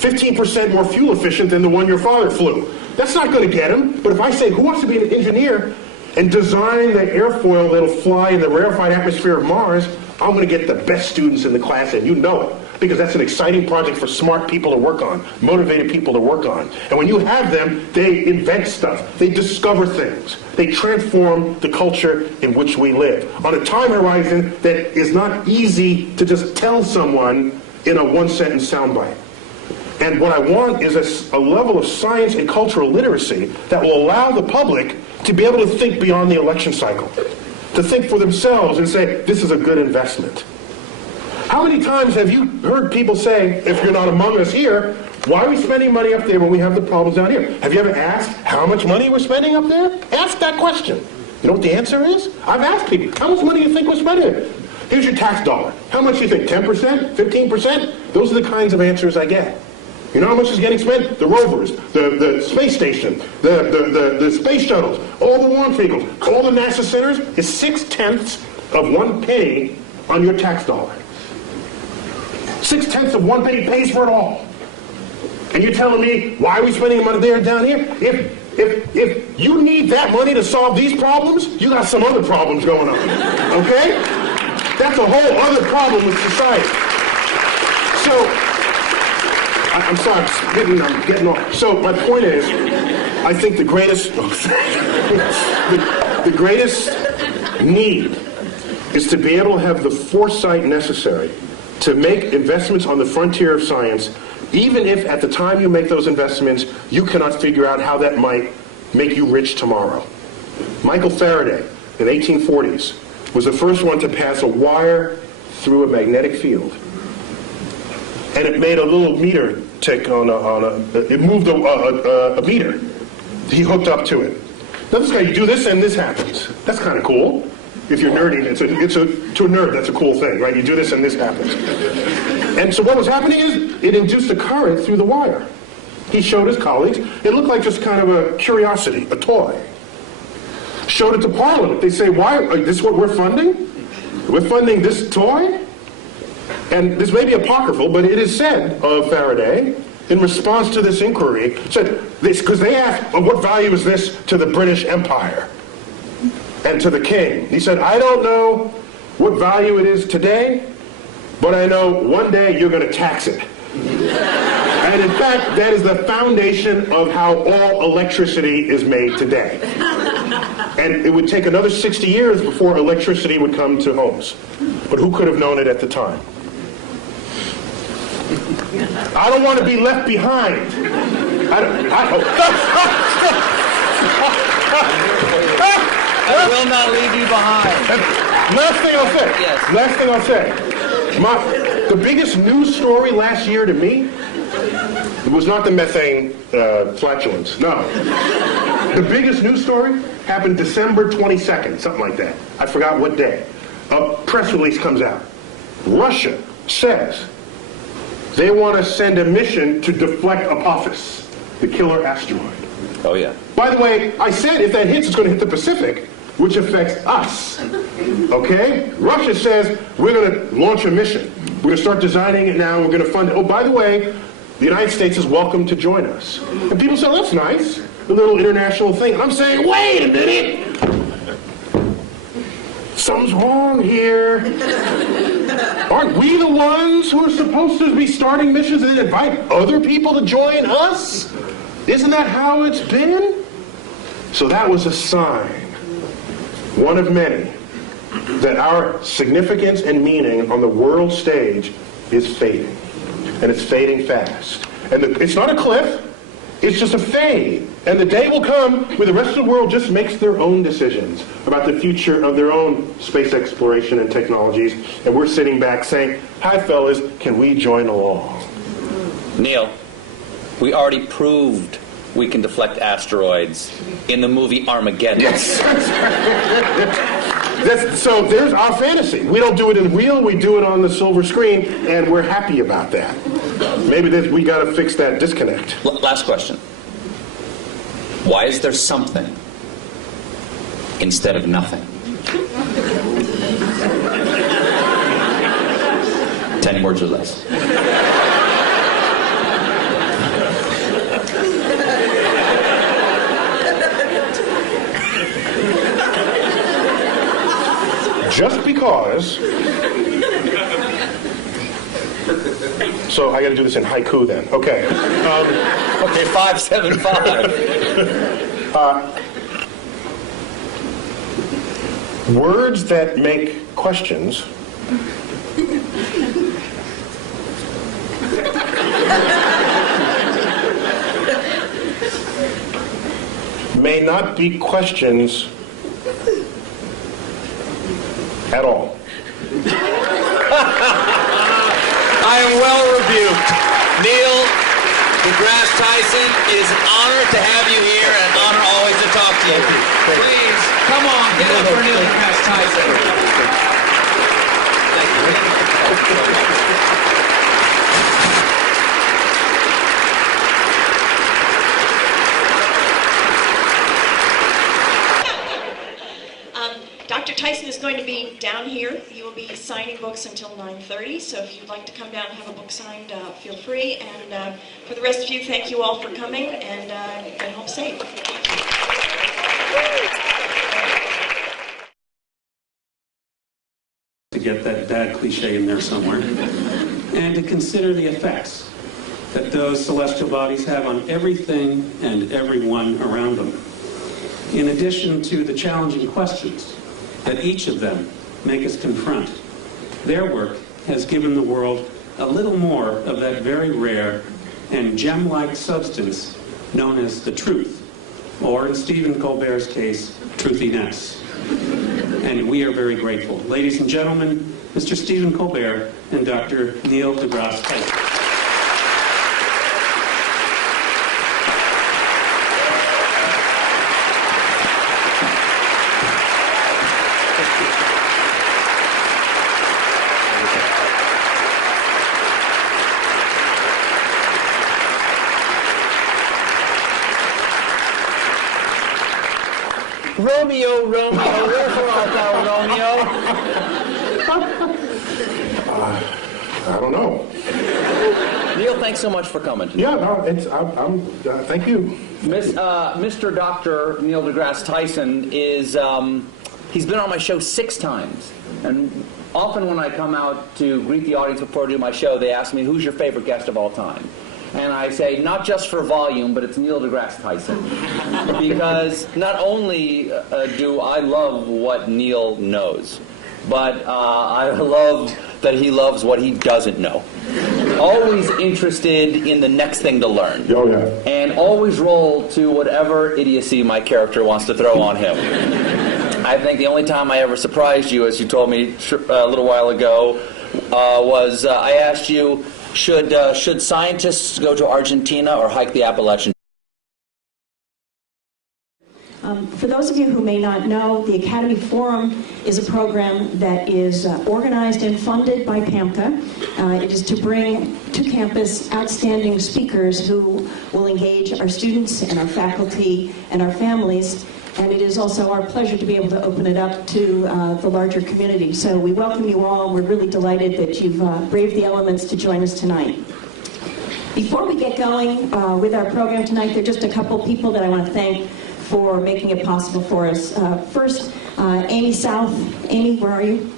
15% more fuel efficient than the one your father flew? That's not going to get them. But if I say, who wants to be an engineer and design the airfoil that'll fly in the rarefied atmosphere of Mars, I'm going to get the best students in the class, and you know it. Because that's an exciting project for smart people to work on, motivated people to work on. And when you have them, they invent stuff. They discover things. They transform the culture in which we live on a time horizon that is not easy to just tell someone in a one-sentence soundbite. And what I want is a level of science and cultural literacy that will allow the public to be able to think beyond the election cycle, to think for themselves and say, this is a good investment. How many times have you heard people say, if you're not among us here, why are we spending money up there when we have the problems down here? Have you ever asked how much money we're spending up there? Ask that question. You know what the answer is? I've asked people, how much money do you think we're spending? Here's your tax dollar. How much do you think? 10%? 15%? Those are the kinds of answers I get. You know how much is getting spent? The rovers, the space station, the space shuttles, all the launch vehicles, all the NASA centers is 6/10 of 1 penny on your tax dollar. 6/10 of 1 penny pays for it all. And you're telling me, why are we spending money there and down here? If you need that money to solve these problems, you got some other problems going on, okay? That's a whole other problem with society. So, I'm sorry, I'm getting off. So my point is, I think the greatest, the greatest need is to be able to have the foresight necessary to make investments on the frontier of science, even if at the time you make those investments, you cannot figure out how that might make you rich tomorrow. Michael Faraday, in the 1840s, was the first one to pass a wire through a magnetic field. And it made a little meter tick it moved a meter. He hooked up to it. Now this guy, you do this and this happens. That's kind of cool. If you're nerdy, to a nerd, that's a cool thing, right? You do this and this happens. And so what was happening is, it induced a current through the wire. He showed his colleagues. It looked like just kind of a curiosity, a toy. Showed it to Parliament. They say, why, this is what we're funding? We're funding this toy? And this may be apocryphal, but it is said of Faraday, in response to this inquiry, said this, because they asked, what value is this to the British Empire and to the king? He said, I don't know what value it is today, but I know one day you're going to tax it. And in fact, that is the foundation of how all electricity is made today. And it would take another 60 years before electricity would come to homes. But who could have known it at the time? I don't want to be left behind. I will not leave you behind. Last thing I'll say. Yes. Last thing I'll say. The biggest news story last year to me, it was not the methane flatulence. No. The biggest news story happened December 22nd, something like that. I forgot what day. A press release comes out. Russia says they want to send a mission to deflect Apophis, the killer asteroid. Oh, yeah. By the way, I said if that hits, it's going to hit the Pacific, which affects us. Okay? Russia says we're going to launch a mission. We're going to start designing it now. We're going to fund it. Oh, by the way, the United States is welcome to join us. And people say, that's nice, a little international thing. And I'm saying, wait a minute. Something's wrong here. Aren't we the ones who are supposed to be starting missions and then invite other people to join us? Isn't that how it's been? So that was a sign, one of many, that our significance and meaning on the world stage is fading. And it's fading fast. And it's not a cliff, it's just a fade. And the day will come where the rest of the world just makes their own decisions about the future of their own space exploration and technologies. And we're sitting back saying, hi fellas, can we join along? Neil, we already proved we can deflect asteroids in the movie Armageddon. Yes. So there's our fantasy. We don't do it in real, we do it on the silver screen, and we're happy about that. Maybe we got to fix that disconnect. Last question. Why is there something instead of nothing? 10 words or less. Just because. So I got to do this in haiku then. Okay. Okay, 575. Words that make questions may not be questions at all. I am well rebuked. Neil deGrasse Tyson, it is an honor to have you here and an honor always to talk to you. Please, come on, give it up for Neil deGrasse Tyson. Dr. Tyson is going to be down here. He will be signing books until 9:30, so if you'd like to come down and have a book signed, feel free. And for the rest of you, thank you all for coming, and home safe. To get that bad cliche in there somewhere, and to consider the effects that those celestial bodies have on everything and everyone around them. In addition to the challenging questions that each of them make us confront, their work has given the world a little more of that very rare and gem-like substance known as the truth, or in Stephen Colbert's case, truthiness. And we are very grateful. Ladies and gentlemen, Mr. Stephen Colbert and Dr. Neil deGrasse Tyson. Romeo, Romeo, wherefore art thou, Romeo? I don't know. Neil, thanks so much for coming. Yeah, no, thank you. Mr. Dr. Neil deGrasse Tyson is, he's been on my show 6 times. And often when I come out to greet the audience before I do my show, they ask me, who's your favorite guest of all time? And I say, not just for volume, but it's Neil deGrasse Tyson. Because not only do I love what Neil knows, but I love that he loves what he doesn't know. Always interested in the next thing to learn. Oh, yeah. And always roll to whatever idiocy my character wants to throw on him. I think the only time I ever surprised you, as you told me a little while ago, was I asked you, should scientists go to Argentina or hike the Appalachian? For those of you who may not know, the Academy Forum is a program that is organized and funded by PAMCA. It is to bring to campus outstanding speakers who will engage our students and our faculty and our families. And it is also our pleasure to be able to open it up to the larger community. So we welcome you all. We're really delighted that you've braved the elements to join us tonight. Before we get going with our program tonight, there are just a couple people that I want to thank for making it possible for us. First, Amy South. Amy, where are you?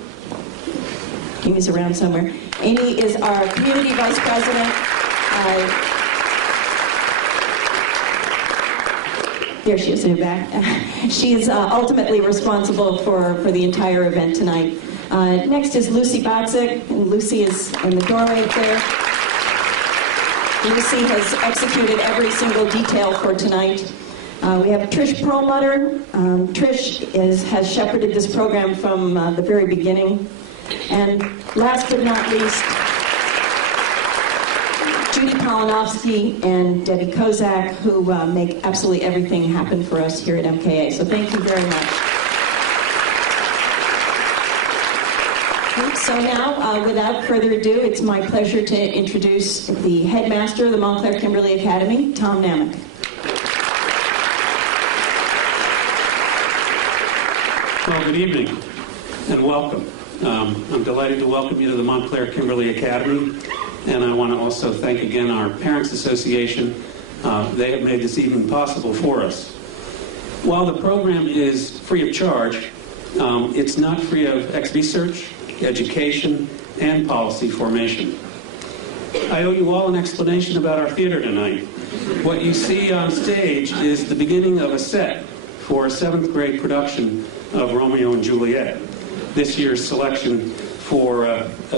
Amy's around somewhere. Amy is our community vice president. There she is in the back. She is ultimately responsible for the entire event tonight. Next is Lucy Batzik, and Lucy is in the doorway there. Lucy has executed every single detail for tonight. We have Trish Perlmutter. Trish has shepherded this program from the very beginning. And last but not least, Judy Polinovsky and Debbie Kozak, who make absolutely everything happen for us here at MKA. So thank you very much. So now, without further ado, it's my pleasure to introduce the headmaster of the Montclair Kimberley Academy, Tom Namick. Well, good evening and welcome. I'm delighted to welcome you to the Montclair Kimberley Academy, and I want to also thank again our Parents Association. They have made this evening possible for us. While the program is free of charge, it's not free of research, education, and policy formation. I owe you all an explanation about our theater tonight. What you see on stage is the beginning of a set for a 7th grade production of Romeo and Juliet. This year's selection for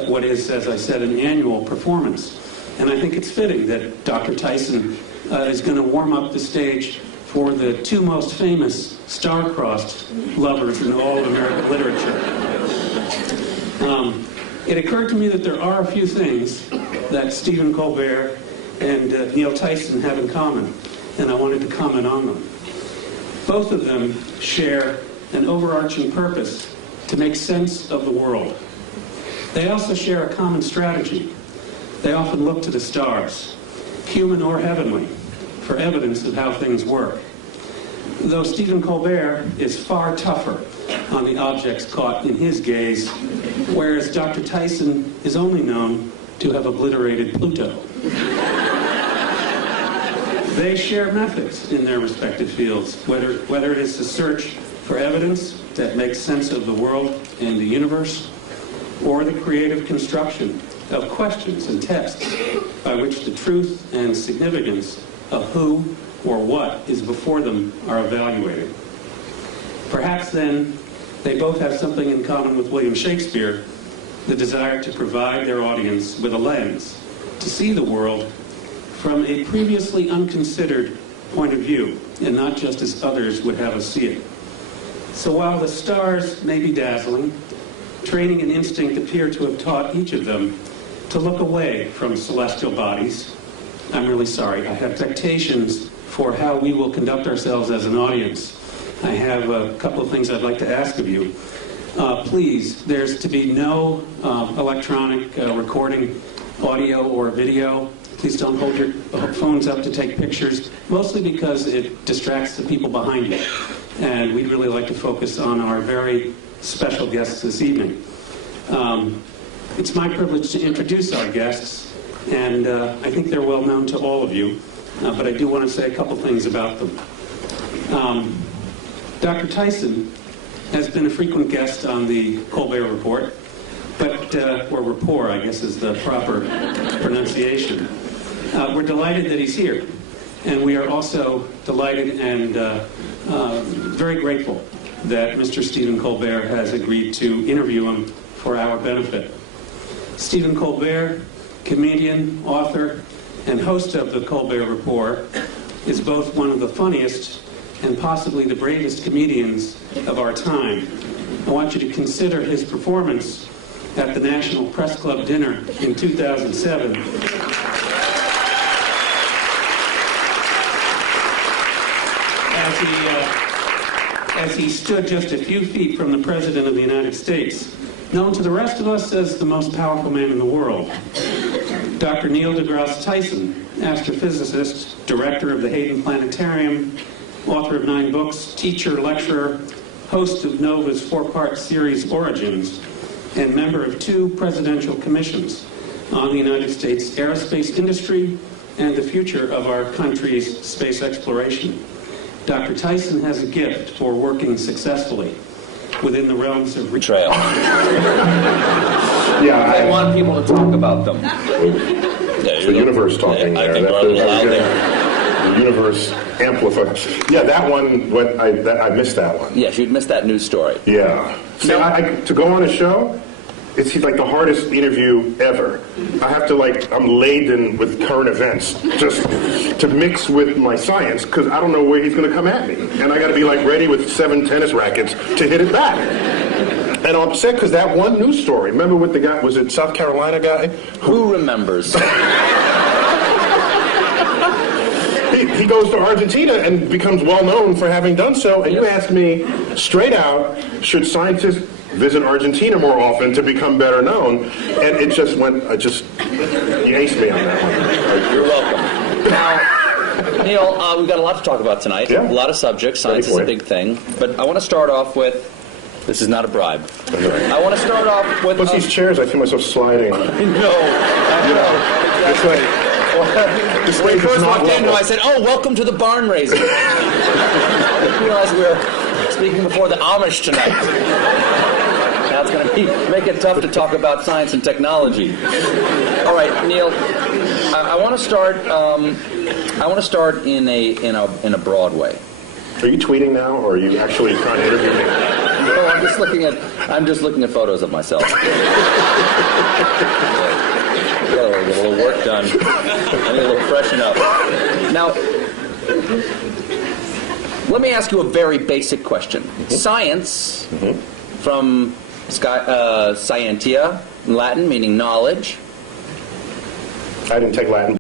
what is, as I said, an annual performance. And I think it's fitting that Dr. Tyson is going to warm up the stage for the 2 most famous star-crossed lovers in all of American literature. It occurred to me that there are a few things that Stephen Colbert and Neil Tyson have in common, and I wanted to comment on them. Both of them share an overarching purpose to make sense of the world. They also share a common strategy. They often look to the stars, human or heavenly, for evidence of how things work. Though Stephen Colbert is far tougher on the objects caught in his gaze, whereas Dr. Tyson is only known to have obliterated Pluto. They share methods in their respective fields, whether it is to search for evidence that makes sense of the world and the universe, or the creative construction of questions and tests by which the truth and significance of who or what is before them are evaluated. Perhaps then, they both have something in common with William Shakespeare, the desire to provide their audience with a lens to see the world from a previously unconsidered point of view, and not just as others would have us see it. So while the stars may be dazzling, training and instinct appear to have taught each of them to look away from celestial bodies. I'm really sorry. I have dictations for how we will conduct ourselves as an audience. I have a couple of things I'd like to ask of you. Please, there's to be no electronic recording, audio or video. Please don't hold your phones up to take pictures, mostly because it distracts the people behind you. And we'd really like to focus on our very special guests this evening. It's my privilege to introduce our guests, and I think they're well known to all of you, but I do want to say a couple things about them. Dr. Tyson has been a frequent guest on the Colbert Report, or rapport, I guess is the proper pronunciation. We're delighted that he's here, and we are also delighted and very grateful that Mr. Stephen Colbert has agreed to interview him for our benefit. Stephen Colbert, comedian, author, and host of the Colbert Report, is both one of the funniest and possibly the bravest comedians of our time. I want you to consider his performance at the National Press Club dinner in 2007. As he stood just a few feet from the President of the United States, known to the rest of us as the most powerful man in the world. Dr. Neil deGrasse Tyson, astrophysicist, director of the Hayden Planetarium, author of 9 books, teacher, lecturer, host of NOVA's 4-part series Origins, and member of 2 presidential commissions on the United States aerospace industry and the future of our country's space exploration. Dr. Tyson has a gift for working successfully within the realms of betrayal. Yeah, I want people to talk about them. It's the universe talking there. The universe amplifies. Yeah, that one, I missed that one. Yes, you'd missed that news story. Yeah. See, to go on a show, it's like the hardest interview ever. I have to I'm laden with current events just to mix with my science because I don't know where he's going to come at me. And I got to be ready with 7 tennis rackets to hit it back. And I'm upset because that one news story, remember with the guy, was it South Carolina guy? Who remembers? He goes to Argentina and becomes well known for having done so. And you ask me straight out, should scientists visit Argentina more often to become better known? And it just went, you aced me on that one. You're welcome. Now, Neil, we've got a lot to talk about tonight. Yeah. A lot of subjects. Science is a big thing. But I want to start off with, this is not a bribe. I want to start off with... What's these chairs? I feel myself sliding. No. Exactly. When we first walked in, I said, "Oh, welcome to the barn raising." I realized we were speaking before the Amish tonight. Now it's going to make it tough to talk about science and technology. All right, Neil, I want to start. I want to start in a broad way. Are you tweeting now, or are you actually trying to interview me? No, I'm just looking at photos of myself. Get a little work done. I need a little freshen up. Now, let me ask you a very basic question. Science, from scientia, Latin, meaning knowledge. I didn't take Latin.